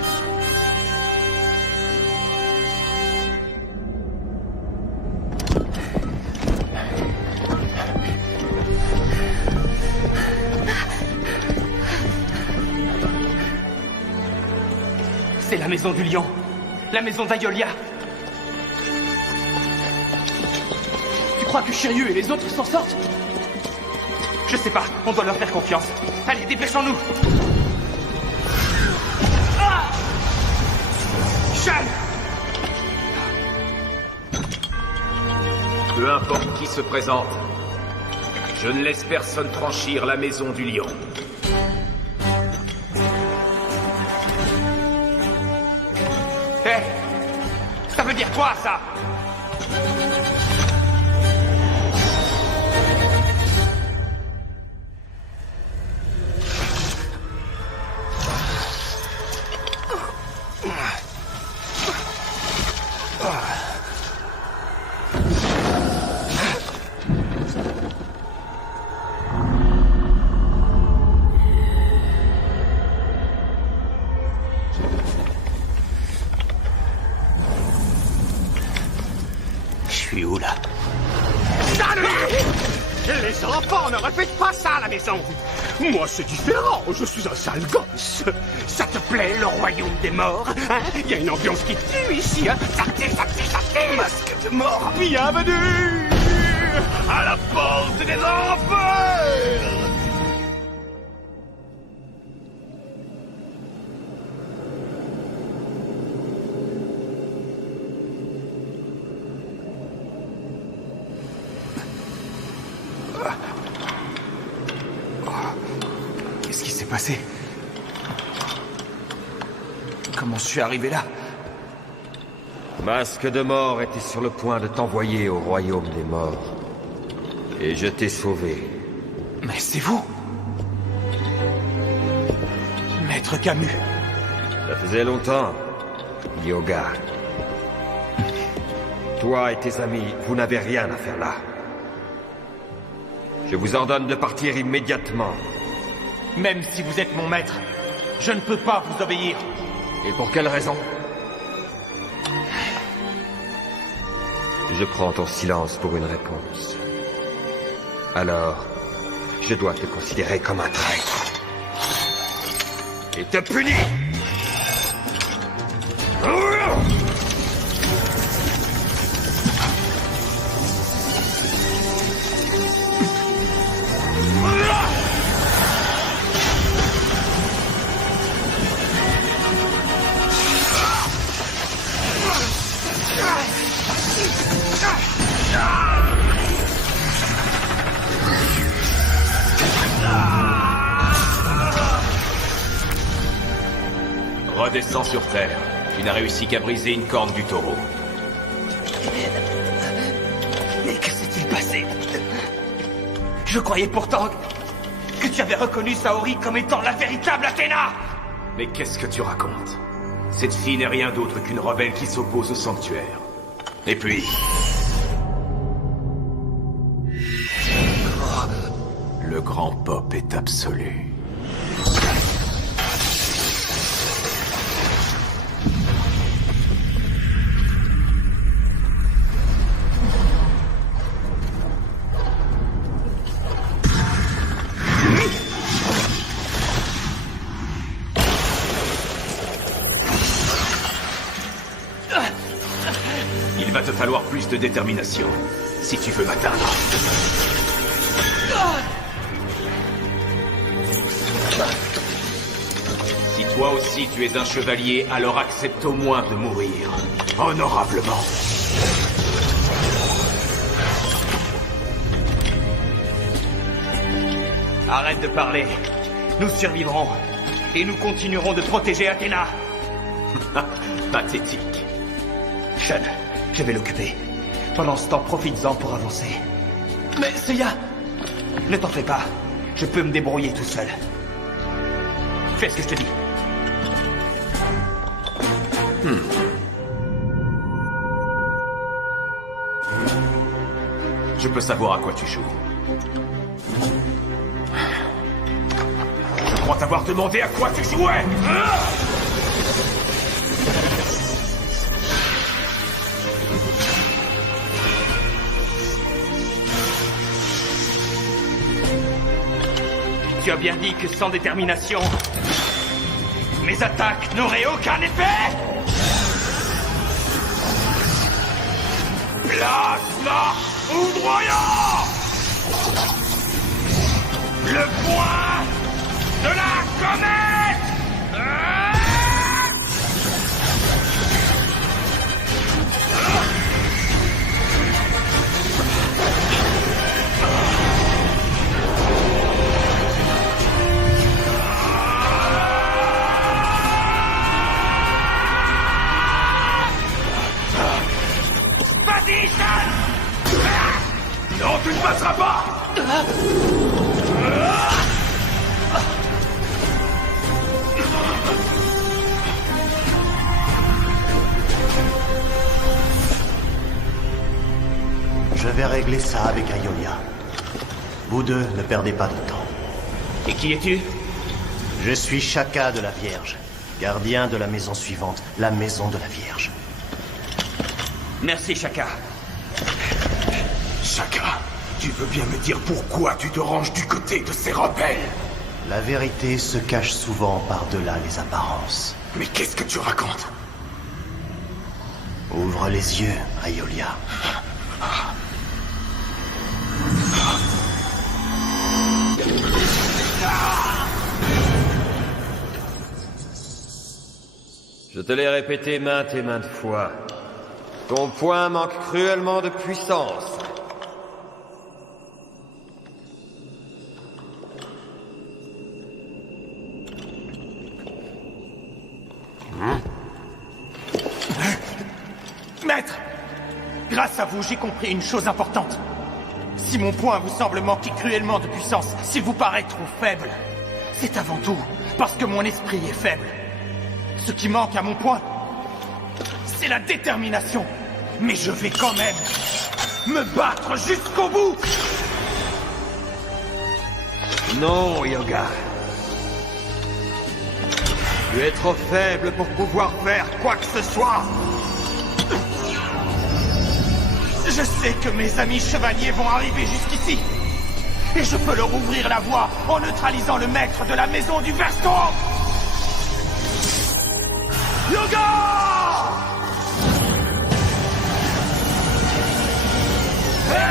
C'est la maison du lion. La maison d'Ayolia. Tu crois que Shiryu et les autres s'en sortent? Je sais pas, on doit leur faire confiance. Allez, dépêchons-nous. Ah! Shan! Peu importe qui se présente, je ne laisse personne franchir la maison du lion. Hé! Ça veut dire quoi, ça? Les enfants, ne refaites pas ça à la maison. Moi, c'est différent. Je suis un sale gosse. Ça te plaît, le royaume des morts, hein? Il y a une ambiance qui tue ici, hein? Ça tue, ça tue, ça tue. Masque de mort, bienvenue à la porte des enfers. Qu'est-ce qui s'est passé? Comment je suis arrivé là? Masque de mort était sur le point de t'envoyer au royaume des morts. Et je t'ai sauvé. Mais c'est vous? Maître Camus. Ça faisait longtemps, Yoga. Toi et tes amis, vous n'avez rien à faire là. Je vous ordonne de partir immédiatement. Même si vous êtes mon maître, je ne peux pas vous obéir. Et pour quelle raison? Je prends ton silence pour une réponse. Alors, je dois te considérer comme un traître. Et te punir! Redescends sur Terre. Tu n'as réussi qu'à briser une corne du taureau. Mais que s'est-il passé? Je croyais pourtant que tu avais reconnu Saori comme étant la véritable Athéna! Mais qu'est-ce que tu racontes? Cette fille n'est rien d'autre qu'une rebelle qui s'oppose au sanctuaire. Et puis... le grand pop est absolu. Il va te falloir plus de détermination, si tu veux m'atteindre. Si toi aussi tu es un chevalier, alors accepte au moins de mourir, honorablement. Arrête de parler. Nous survivrons. Et nous continuerons de protéger Athéna. Pathétique. Sean, je vais l'occuper. Pendant ce temps, profites-en pour avancer. Mais Seiya! Ne t'en fais pas. Je peux me débrouiller tout seul. Fais ce que je te dis. Je peux savoir à quoi tu joues. Je crois t'avoir demandé à quoi tu jouais. Tu as bien dit que sans détermination, mes attaques n'auraient aucun effet. Plasma foudroyant! Le point de la comète! Vas-y, Sean! Non, tu ne passeras pas! Je vais régler ça avec Aiolia. Vous deux, ne perdez pas de temps. Et qui es-tu? Je suis Shaka de la Vierge, gardien de la maison suivante, la maison de la Vierge. Merci, Shaka. Shaka, tu veux bien me dire pourquoi tu te ranges du côté de ces rebelles? La vérité se cache souvent par-delà les apparences. Mais qu'est-ce que tu racontes? Ouvre les yeux, Aiolia. Je te l'ai répété maintes et maintes fois. Ton poing manque cruellement de puissance. Maître! Grâce à vous, j'ai compris une chose importante. Si mon poing vous semble manquer cruellement de puissance, s'il vous paraît trop faible, c'est avant tout parce que mon esprit est faible. Ce qui manque à mon poing, c'est la détermination. Mais je vais quand même me battre jusqu'au bout. Non, Yoga. Tu es trop faible pour pouvoir faire quoi que ce soit. Je sais que mes amis chevaliers vont arriver jusqu'ici. Et je peux leur ouvrir la voie en neutralisant le maître de la maison du Verstorm. Yoga!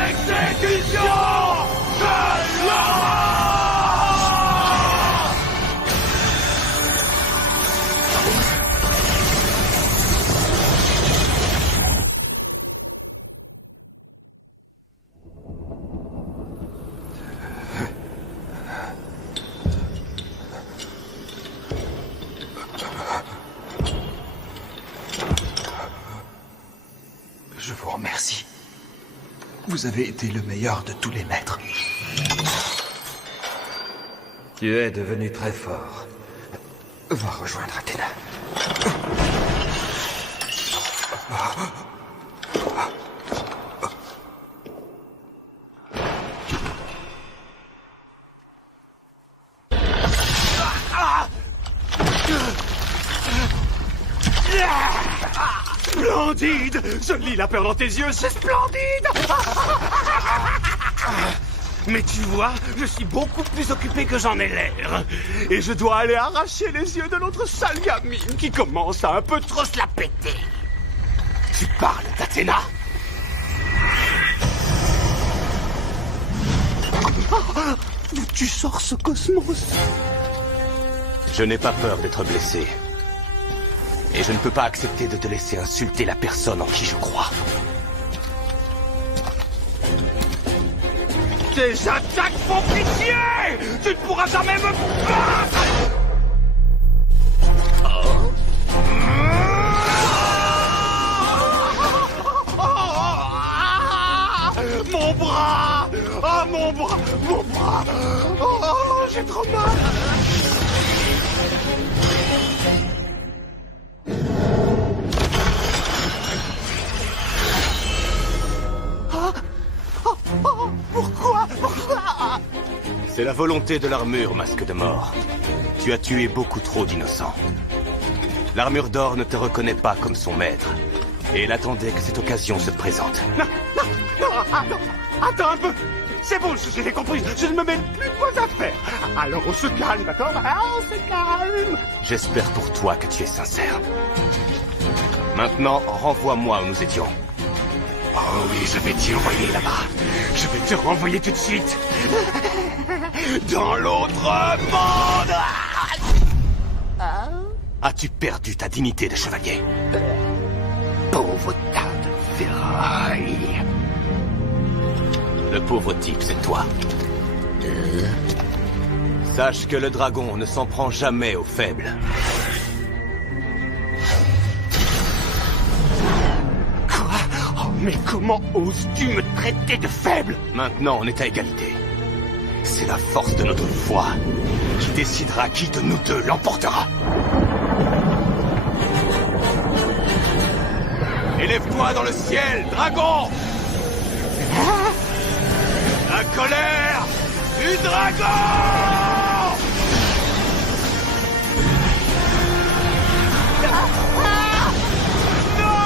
Exécution de l'ordre! Je vous remercie. Vous avez été le meilleur de tous les maîtres. Tu es devenu très fort. Va rejoindre Athéna. Splendide! Je lis la peur dans tes yeux, c'est splendide! Mais tu vois, je suis beaucoup plus occupé que j'en ai l'air. Et je dois aller arracher les yeux de notre sale gamine qui commence à un peu trop se la péter. Tu parles d'Athéna? D'où tu sors ce cosmos? Je n'ai pas peur d'être blessé. Et je ne peux pas accepter de te laisser insulter la personne en qui je crois. Tes attaques font pitié! Tu pourra jamais me battre! Mon bras! Ah, mon bras! Mon bras! Oh, j'ai trop mal! Pourquoi? C'est la volonté de l'armure, masque de mort. Tu as tué beaucoup trop d'innocents. L'armure d'or ne te reconnaît pas comme son maître. Et elle attendait que cette occasion se présente. Non, attends un peu. C'est bon, j'ai compris. Je ne me mêle plus pas à faire. Alors on se calme, d'accord? Ah, on se calme. J'espère pour toi que tu es sincère. Maintenant, renvoie-moi où nous étions. Oh oui, je vais t'y envoyer là-bas. Je vais te renvoyer tout de suite. Dans l'autre monde. As-tu perdu ta dignité de chevalier? Pauvre tas de ferraille. Le pauvre type, c'est toi. Sache que le dragon ne s'en prend jamais aux faibles. Quoi? Oh, mais comment oses-tu me traiter de faible? Maintenant, on est à égalité. C'est la force de notre foi qui décidera qui de nous deux l'emportera. Élève-toi dans le ciel, dragon! La colère du dragon! Non!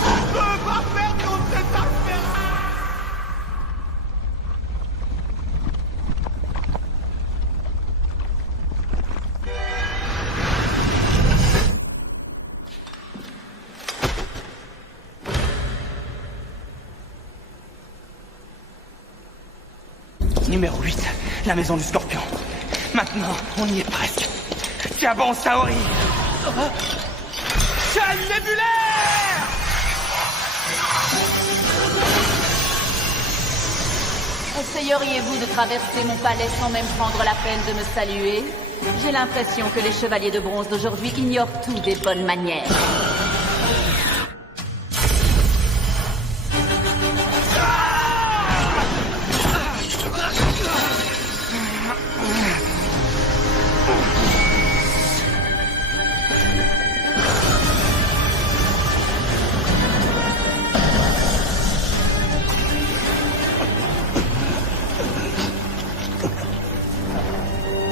Je peux pas faire contre cette affaire! Numéro 8, la maison du scorpion. Maintenant, on y est presque. Tiens bon, Saori. Chaîne nébulaire! Essayeriez-vous de traverser mon palais sans même prendre la peine de me saluer? J'ai l'impression que les chevaliers de bronze d'aujourd'hui ignorent tout des bonnes manières.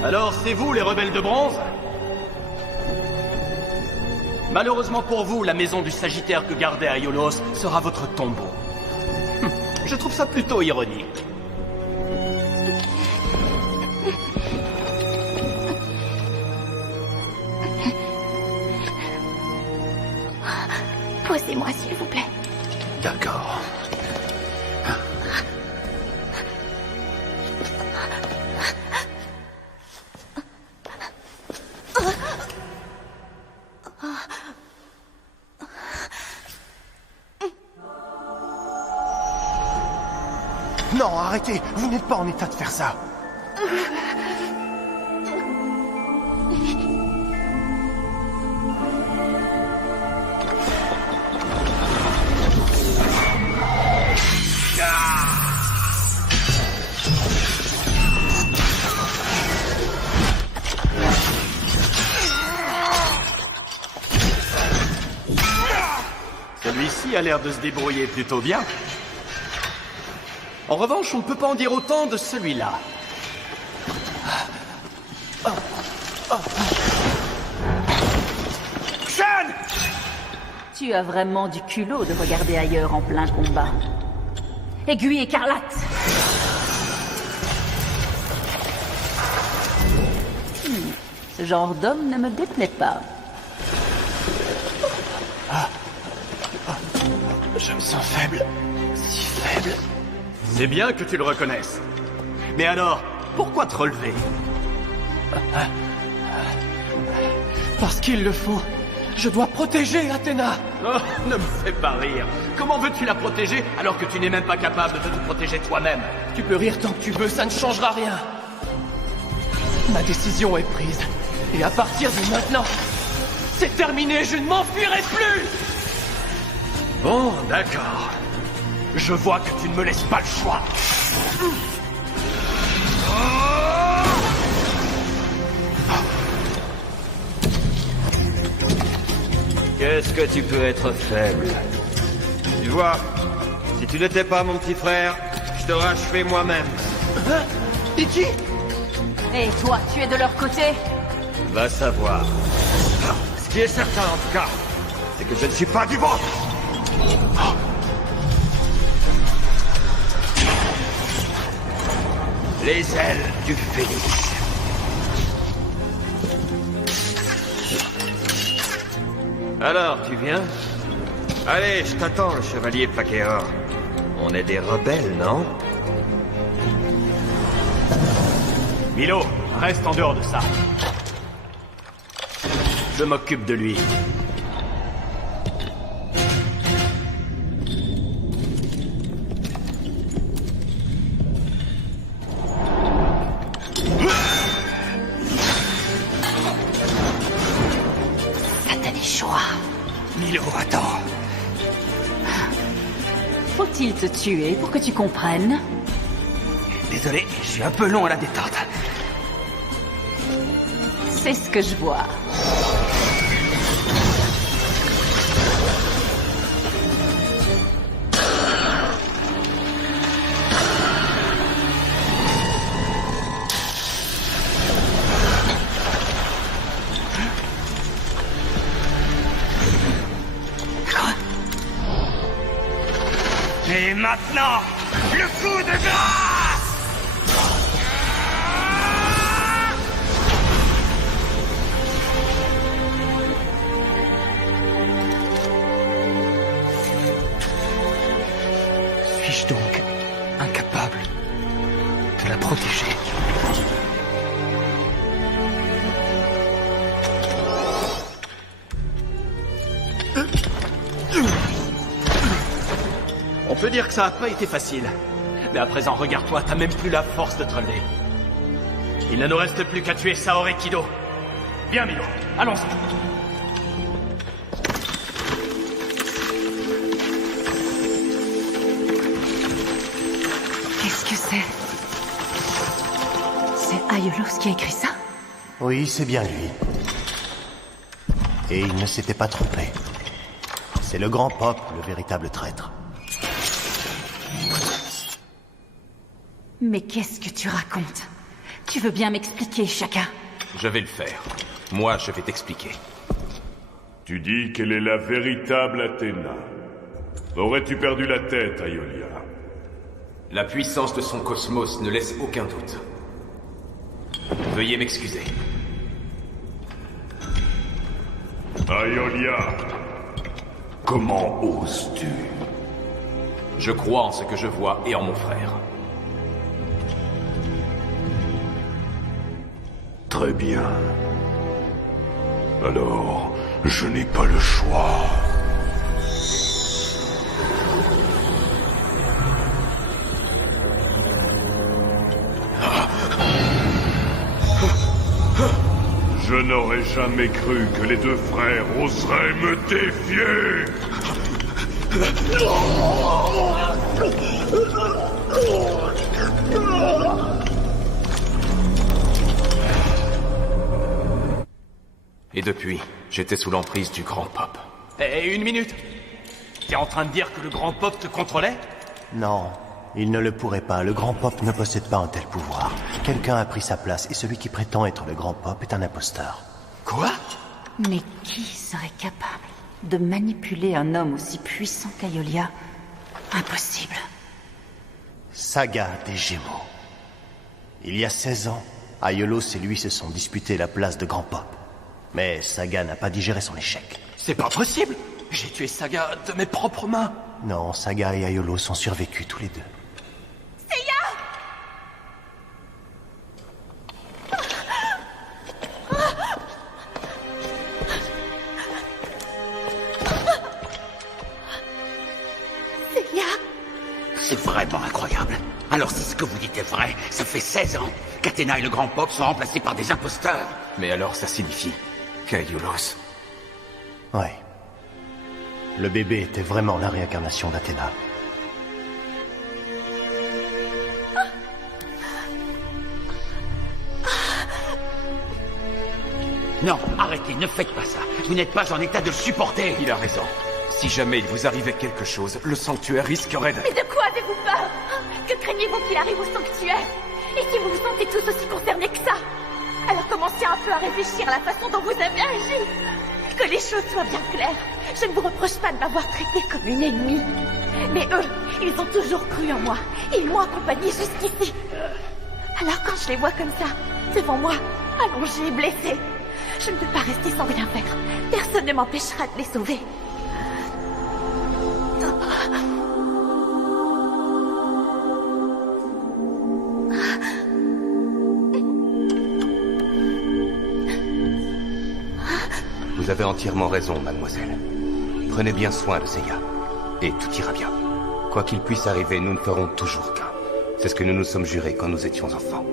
Alors, c'est vous les rebelles de bronze? Malheureusement pour vous, la maison du Sagittaire que gardait Aiolos sera votre tombeau. Je trouve ça plutôt ironique. Posez-moi, s'il vous plaît. D'accord. Non, arrêtez. Vous n'êtes pas en état de faire ça. Celui-ci a l'air de se débrouiller plutôt bien. En revanche, on ne peut pas en dire autant de celui-là. Shan! Tu as vraiment du culot de regarder ailleurs en plein combat. Aiguille écarlate! Ce genre d'homme ne me déplaît pas. Je me sens faible. Si faible. C'est bien que tu le reconnaisses. Mais alors, pourquoi te relever? Parce qu'il le faut. Je dois protéger Athéna. Oh, ne me fais pas rire. Comment veux-tu la protéger alors que tu n'es même pas capable de te protéger toi-même? Tu peux rire tant que tu veux, ça ne changera rien. Ma décision est prise. Et à partir de maintenant, c'est terminé, je ne m'enfuirai plus! Bon, d'accord. Je vois que tu ne me laisses pas le choix. Qu'est-ce que tu peux être faible? Tu vois, si tu n'étais pas mon petit frère, je t'aurais achevé moi-même. Hein? Et qui? Et toi, tu es de leur côté? Va savoir. Ce qui est certain, en tout cas, c'est que je ne suis pas du vôtre. Les ailes du phénix. Alors, tu viens? Allez, je t'attends, le chevalier plaqué or. On est des rebelles, non? Milo, reste en dehors de ça. Je m'occupe de lui. Milo, attends. Faut-il te tuer pour que tu comprennes? Désolé, je suis un peu long à la détente. C'est ce que je vois. Et maintenant, le coup de grâce! Suis-je donc incapable de la protéger? On peut dire que ça n'a pas été facile. Mais à présent, regarde-toi, t'as même plus la force de te relever. Il ne nous reste plus qu'à tuer Saori Kido. Viens, Milo, allons-y. Qu'est-ce que c'est? C'est Aiolos qui a écrit ça? Oui, c'est bien lui. Et il ne s'était pas trompé. C'est le grand Pop, le véritable traître. Mais qu'est-ce que tu racontes? Tu veux bien m'expliquer, Shaka? Je vais le faire. Moi, je vais t'expliquer. Tu dis qu'elle est la véritable Athéna. Aurais-tu perdu la tête, Aiolia? La puissance de son cosmos ne laisse aucun doute. Veuillez m'excuser. Aiolia, comment oses-tu? Je crois en ce que je vois et en mon frère. Très bien. Alors, je n'ai pas le choix. Je n'aurais jamais cru que les deux frères oseraient me défier. Et depuis, j'étais sous l'emprise du Grand Pop. Eh, une minute! T'es en train de dire que le Grand Pop te contrôlait? Non, il ne le pourrait pas. Le Grand Pop ne possède pas un tel pouvoir. Quelqu'un a pris sa place et celui qui prétend être le Grand Pop est un imposteur. Quoi? Mais qui serait capable de manipuler un homme aussi puissant qu'Aiolia? Impossible. Saga des Gémeaux. Il y a 16 ans, Aiolos et lui se sont disputés la place de Grand Pop. Mais Saga n'a pas digéré son échec. C'est pas possible! J'ai tué Saga de mes propres mains! Non, Saga et Aiolos ont survécu tous les deux. C'est vraiment incroyable. Alors c'est ce que vous dites est vrai. Ça fait 16 ans qu'Athéna et le Grand Pop sont remplacés par des imposteurs. Mais alors ça signifie... Kaiolos. Ouais. Le bébé était vraiment la réincarnation d'Athéna. Non, arrêtez, ne faites pas ça. Vous n'êtes pas en état de le supporter. Il a raison. Si jamais il vous arrivait quelque chose, le sanctuaire risquerait de... Mais de quoi avez-vous peur? Que craignez-vous qu'il arrive au sanctuaire? Et si vous vous sentez tous aussi concernés que ça? Alors commencez un peu à réfléchir à la façon dont vous avez agi. Que les choses soient bien claires. Je ne vous reproche pas de m'avoir traité comme une ennemie. Mais eux, ils ont toujours cru en moi. Ils m'ont accompagné jusqu'ici. Alors quand je les vois comme ça, devant moi, allongés, blessés, je ne peux pas rester sans rien faire. Personne ne m'empêchera de les sauver. Vous avez entièrement raison, mademoiselle. Prenez bien soin de Seiya, et tout ira bien. Quoi qu'il puisse arriver, nous ne ferons toujours qu'un. C'est ce que nous nous sommes jurés quand nous étions enfants.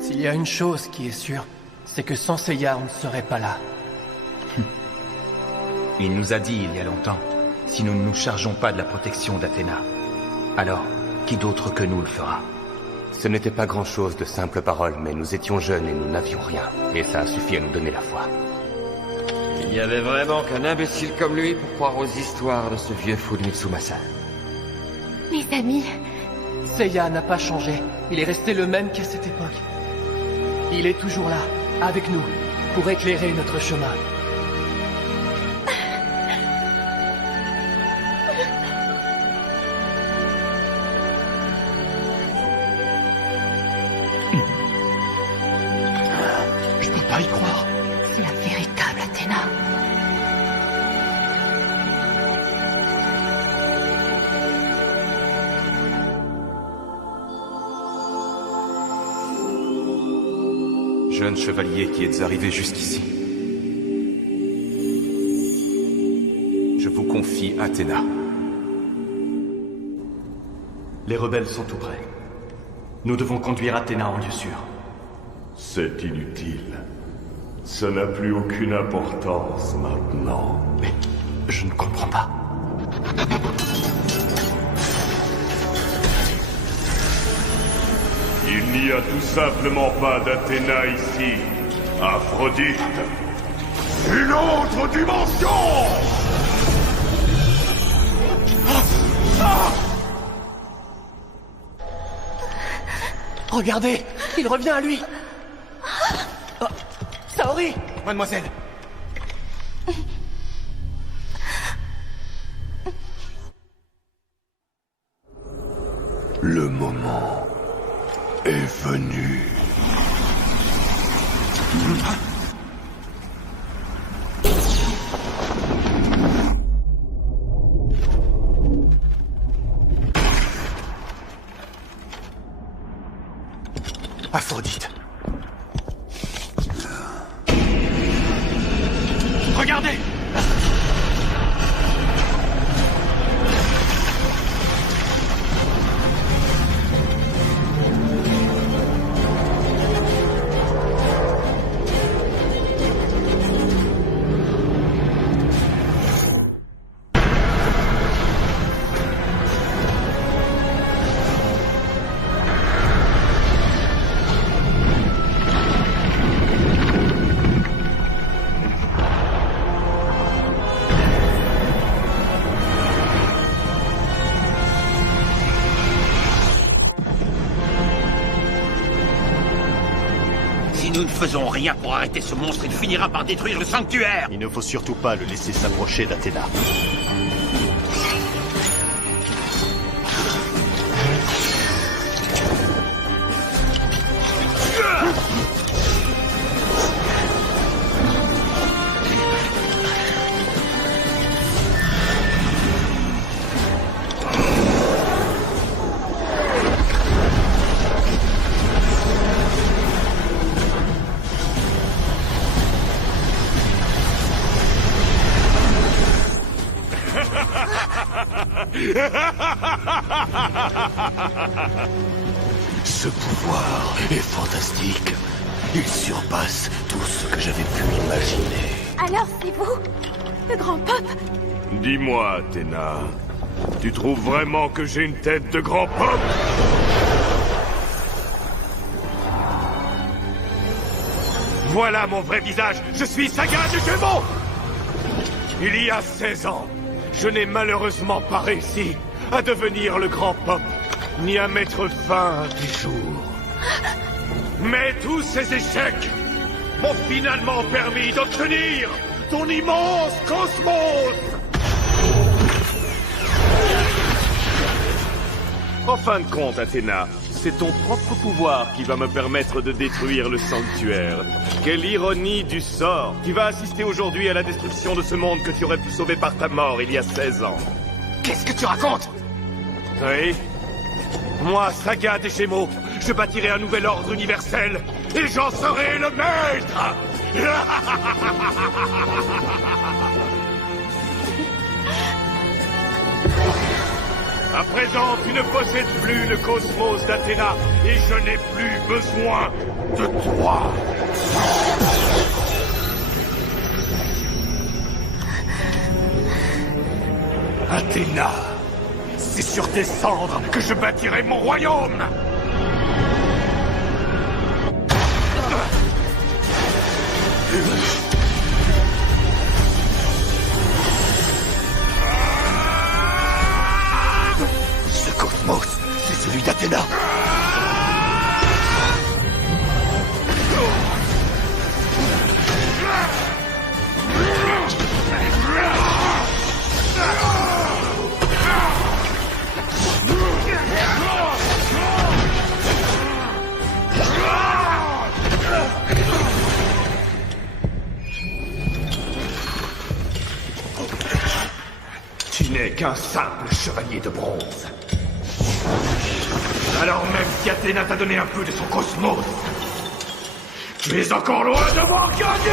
S'il y a une chose qui est sûre, c'est que sans Seiya, on ne serait pas là. Il nous a dit il y a longtemps, si nous ne nous chargeons pas de la protection d'Athéna, alors qui d'autre que nous le fera? Ce n'était pas grand-chose de simples paroles, mais nous étions jeunes et nous n'avions rien. Et ça a suffi à nous donner la foi. Il n'y avait vraiment qu'un imbécile comme lui pour croire aux histoires de ce vieux fou de Mitsumasa. Mes amis... Seiya n'a pas changé. Il est resté le même qu'à cette époque. Il est toujours là, avec nous, pour éclairer notre chemin. Je peux pas y croire. C'est la véritable Athéna. Jeunes chevaliers qui êtes arrivés jusqu'ici. Je vous confie Athéna. Les rebelles sont tout près. Nous devons conduire Athéna en lieu sûr. C'est inutile. Ça n'a plus aucune importance maintenant. Mais je ne comprends pas. Il n'y a tout simplement pas d'Athéna ici. Aphrodite. Une autre dimension! Regardez, il revient à lui. Oh, Saori, mademoiselle. Le moment est venu. Aphrodite. Regardez! Si nous ne faisons rien pour arrêter ce monstre, il finira par détruire le sanctuaire. Il ne faut surtout pas le laisser s'approcher d'Athéna. Ce pouvoir est fantastique. Il surpasse tout ce que j'avais pu imaginer. Alors, c'est vous? Le grand pop? Dis-moi, Athéna, tu trouves vraiment que j'ai une tête de grand pop? Voilà mon vrai visage. Je suis Saga de Gémeaux. Il y a 16 ans, je n'ai malheureusement pas réussi à devenir le grand pop, ni à mettre fin à tes jours. Mais tous ces échecs m'ont finalement permis d'obtenir ton immense cosmos. En fin de compte, Athéna, c'est ton propre pouvoir qui va me permettre de détruire le sanctuaire. Quelle ironie du sort qui va assister aujourd'hui à la destruction de ce monde que tu aurais pu sauver par ta mort il y a 16 ans. Qu'est-ce que tu racontes? Oui. Moi, Saga des Gémeaux, je bâtirai un nouvel ordre universel et j'en serai le maître. À présent, tu ne possèdes plus le cosmos d'Athéna et je n'ai plus besoin de toi. Athéna, c'est sur tes cendres que je bâtirai mon royaume. Ce cosmos, c'est celui d'Athéna. Tu n'es qu'un simple chevalier de bronze. Alors même si Athéna t'a donné un peu de son cosmos, tu es encore loin d'avoir gagné!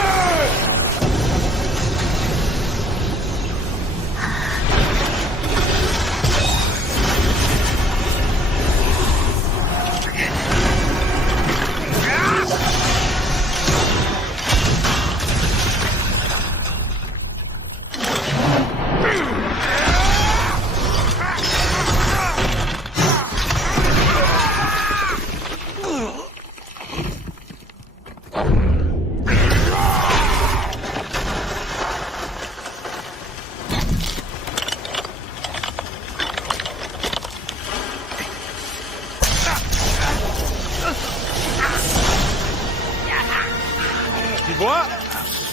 Tu vois,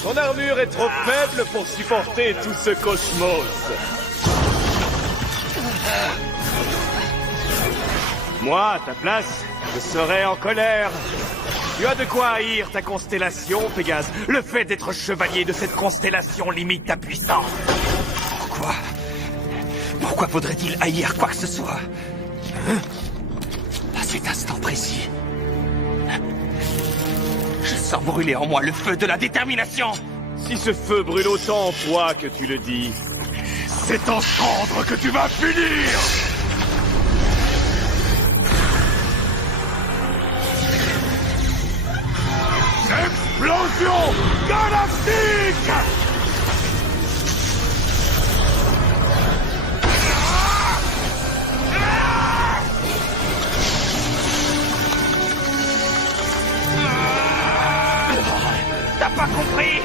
ton armure est trop faible pour supporter tout ce cosmos. Moi, à ta place, je serais en colère. Tu as de quoi haïr ta constellation, Pégase. Le fait d'être chevalier de cette constellation limite ta puissance. Pourquoi faudrait-il haïr quoi que ce soit? À cet instant précis, je sens brûler en moi le feu de la détermination. Si ce feu brûle autant en toi que tu le dis, c'est en cendres que tu vas finir! Explosion galactique! T'as pas compris?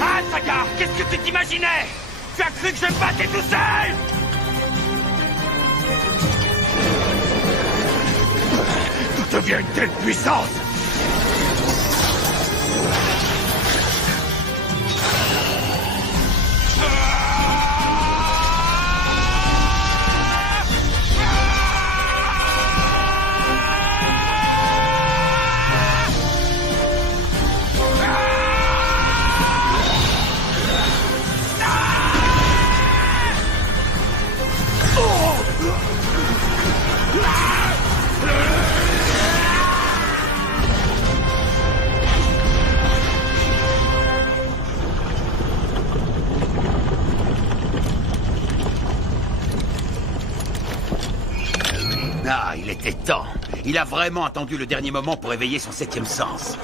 Ah, Saga, qu'est-ce que tu t'imaginais? Tu as cru que je me battais tout seul? D'où devient une telle puissance? temps. Il a vraiment attendu le dernier moment pour éveiller son 7e sens.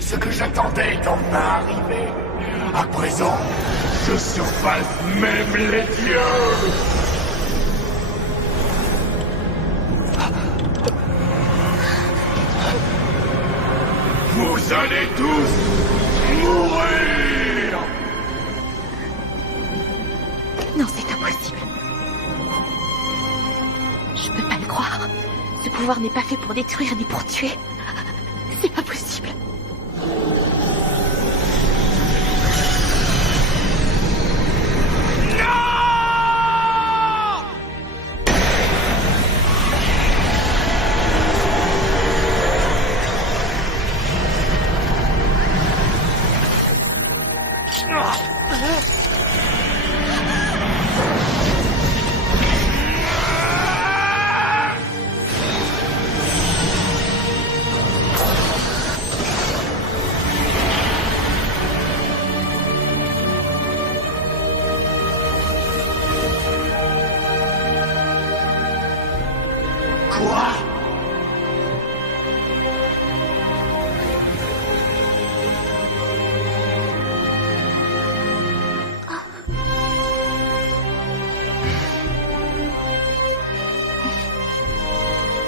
Ce que j'attendais est enfin arrivé. À présent, je surpasse même les dieux. Vous allez tous mourir. Non, c'est impossible. Je peux pas le croire. Ce pouvoir n'est pas fait pour détruire ni pour tuer. C'est pas possible.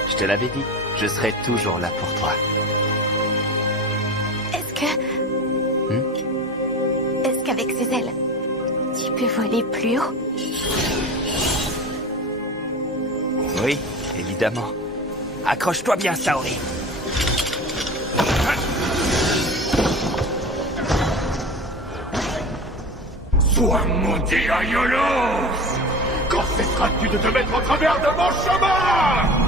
Je te l'avais dit, je serai toujours là pour toi. Est-ce que... Est-ce qu'avec ces ailes, tu peux voler plus haut? Oui, évidemment. Accroche-toi bien, Saori. Sois maudit, Aiolos! Quand cesseras-tu de te mettre en travers de mon chemin?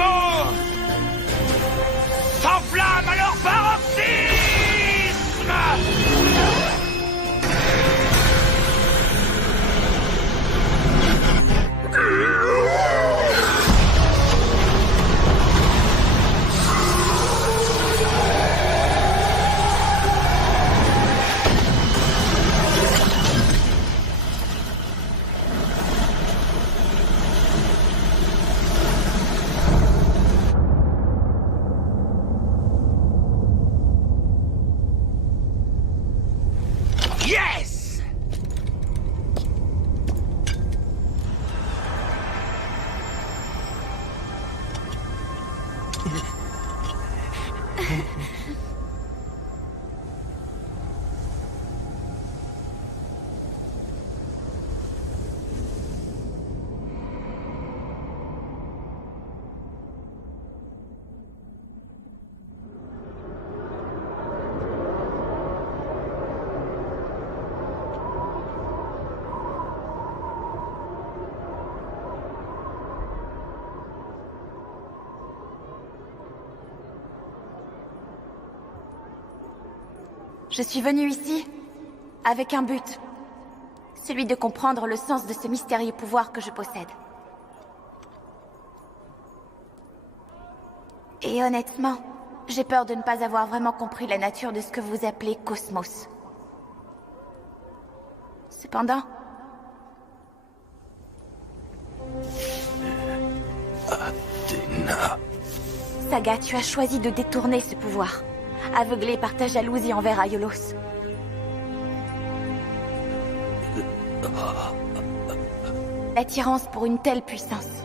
cosmos s'enflamme à leur paroxysme. Yes! Je suis venue ici avec un but. Celui de comprendre le sens de ce mystérieux pouvoir que je possède. Et honnêtement, j'ai peur de ne pas avoir vraiment compris la nature de ce que vous appelez cosmos. Cependant... Athéna... Saga, tu as choisi de détourner ce pouvoir, aveuglé par ta jalousie envers Aiolos. L'attirance pour une telle puissance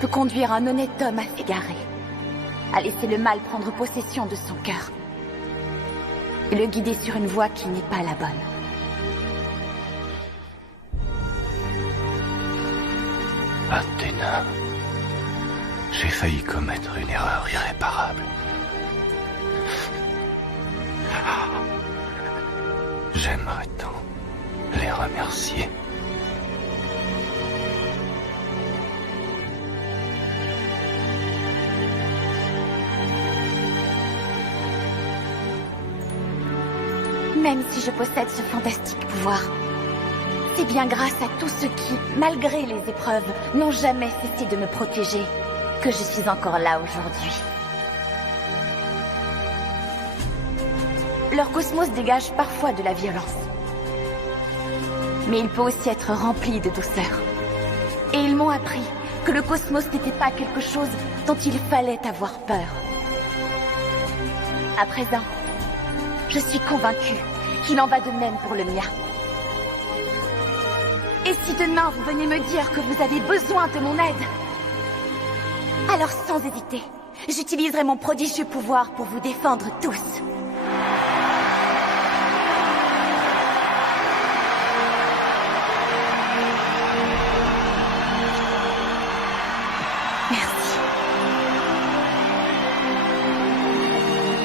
peut conduire un honnête homme à s'égarer, à laisser le mal prendre possession de son cœur et le guider sur une voie qui n'est pas la bonne. Athéna... J'ai failli commettre une erreur irréparable. J'aimerais tant les remercier. Même si je possède ce fantastique pouvoir, c'est bien grâce à tous ceux qui, malgré les épreuves, n'ont jamais cessé de me protéger que je suis encore là aujourd'hui. Leur cosmos dégage parfois de la violence. Mais il peut aussi être rempli de douceur. Et ils m'ont appris que le cosmos n'était pas quelque chose dont il fallait avoir peur. À présent, je suis convaincue qu'il en va de même pour le mien. Et si demain vous venez me dire que vous avez besoin de mon aide, alors sans hésiter, j'utiliserai mon prodigieux pouvoir pour vous défendre tous. Merci.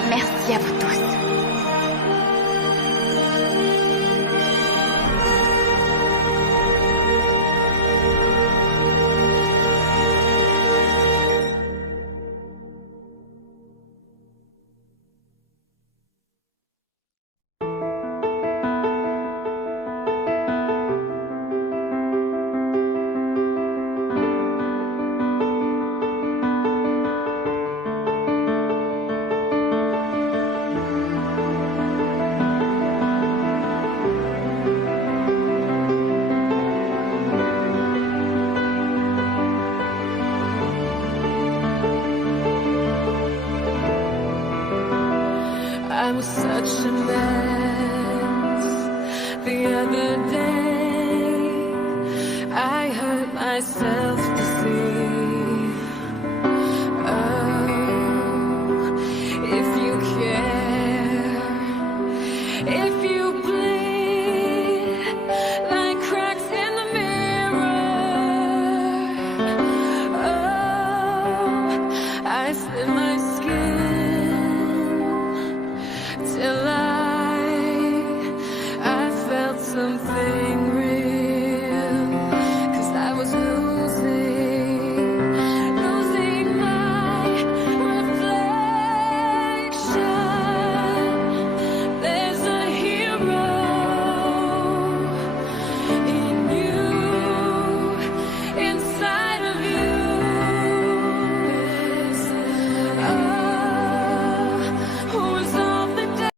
Merci à vous tous. I was such a mess the other day. I hurt myself.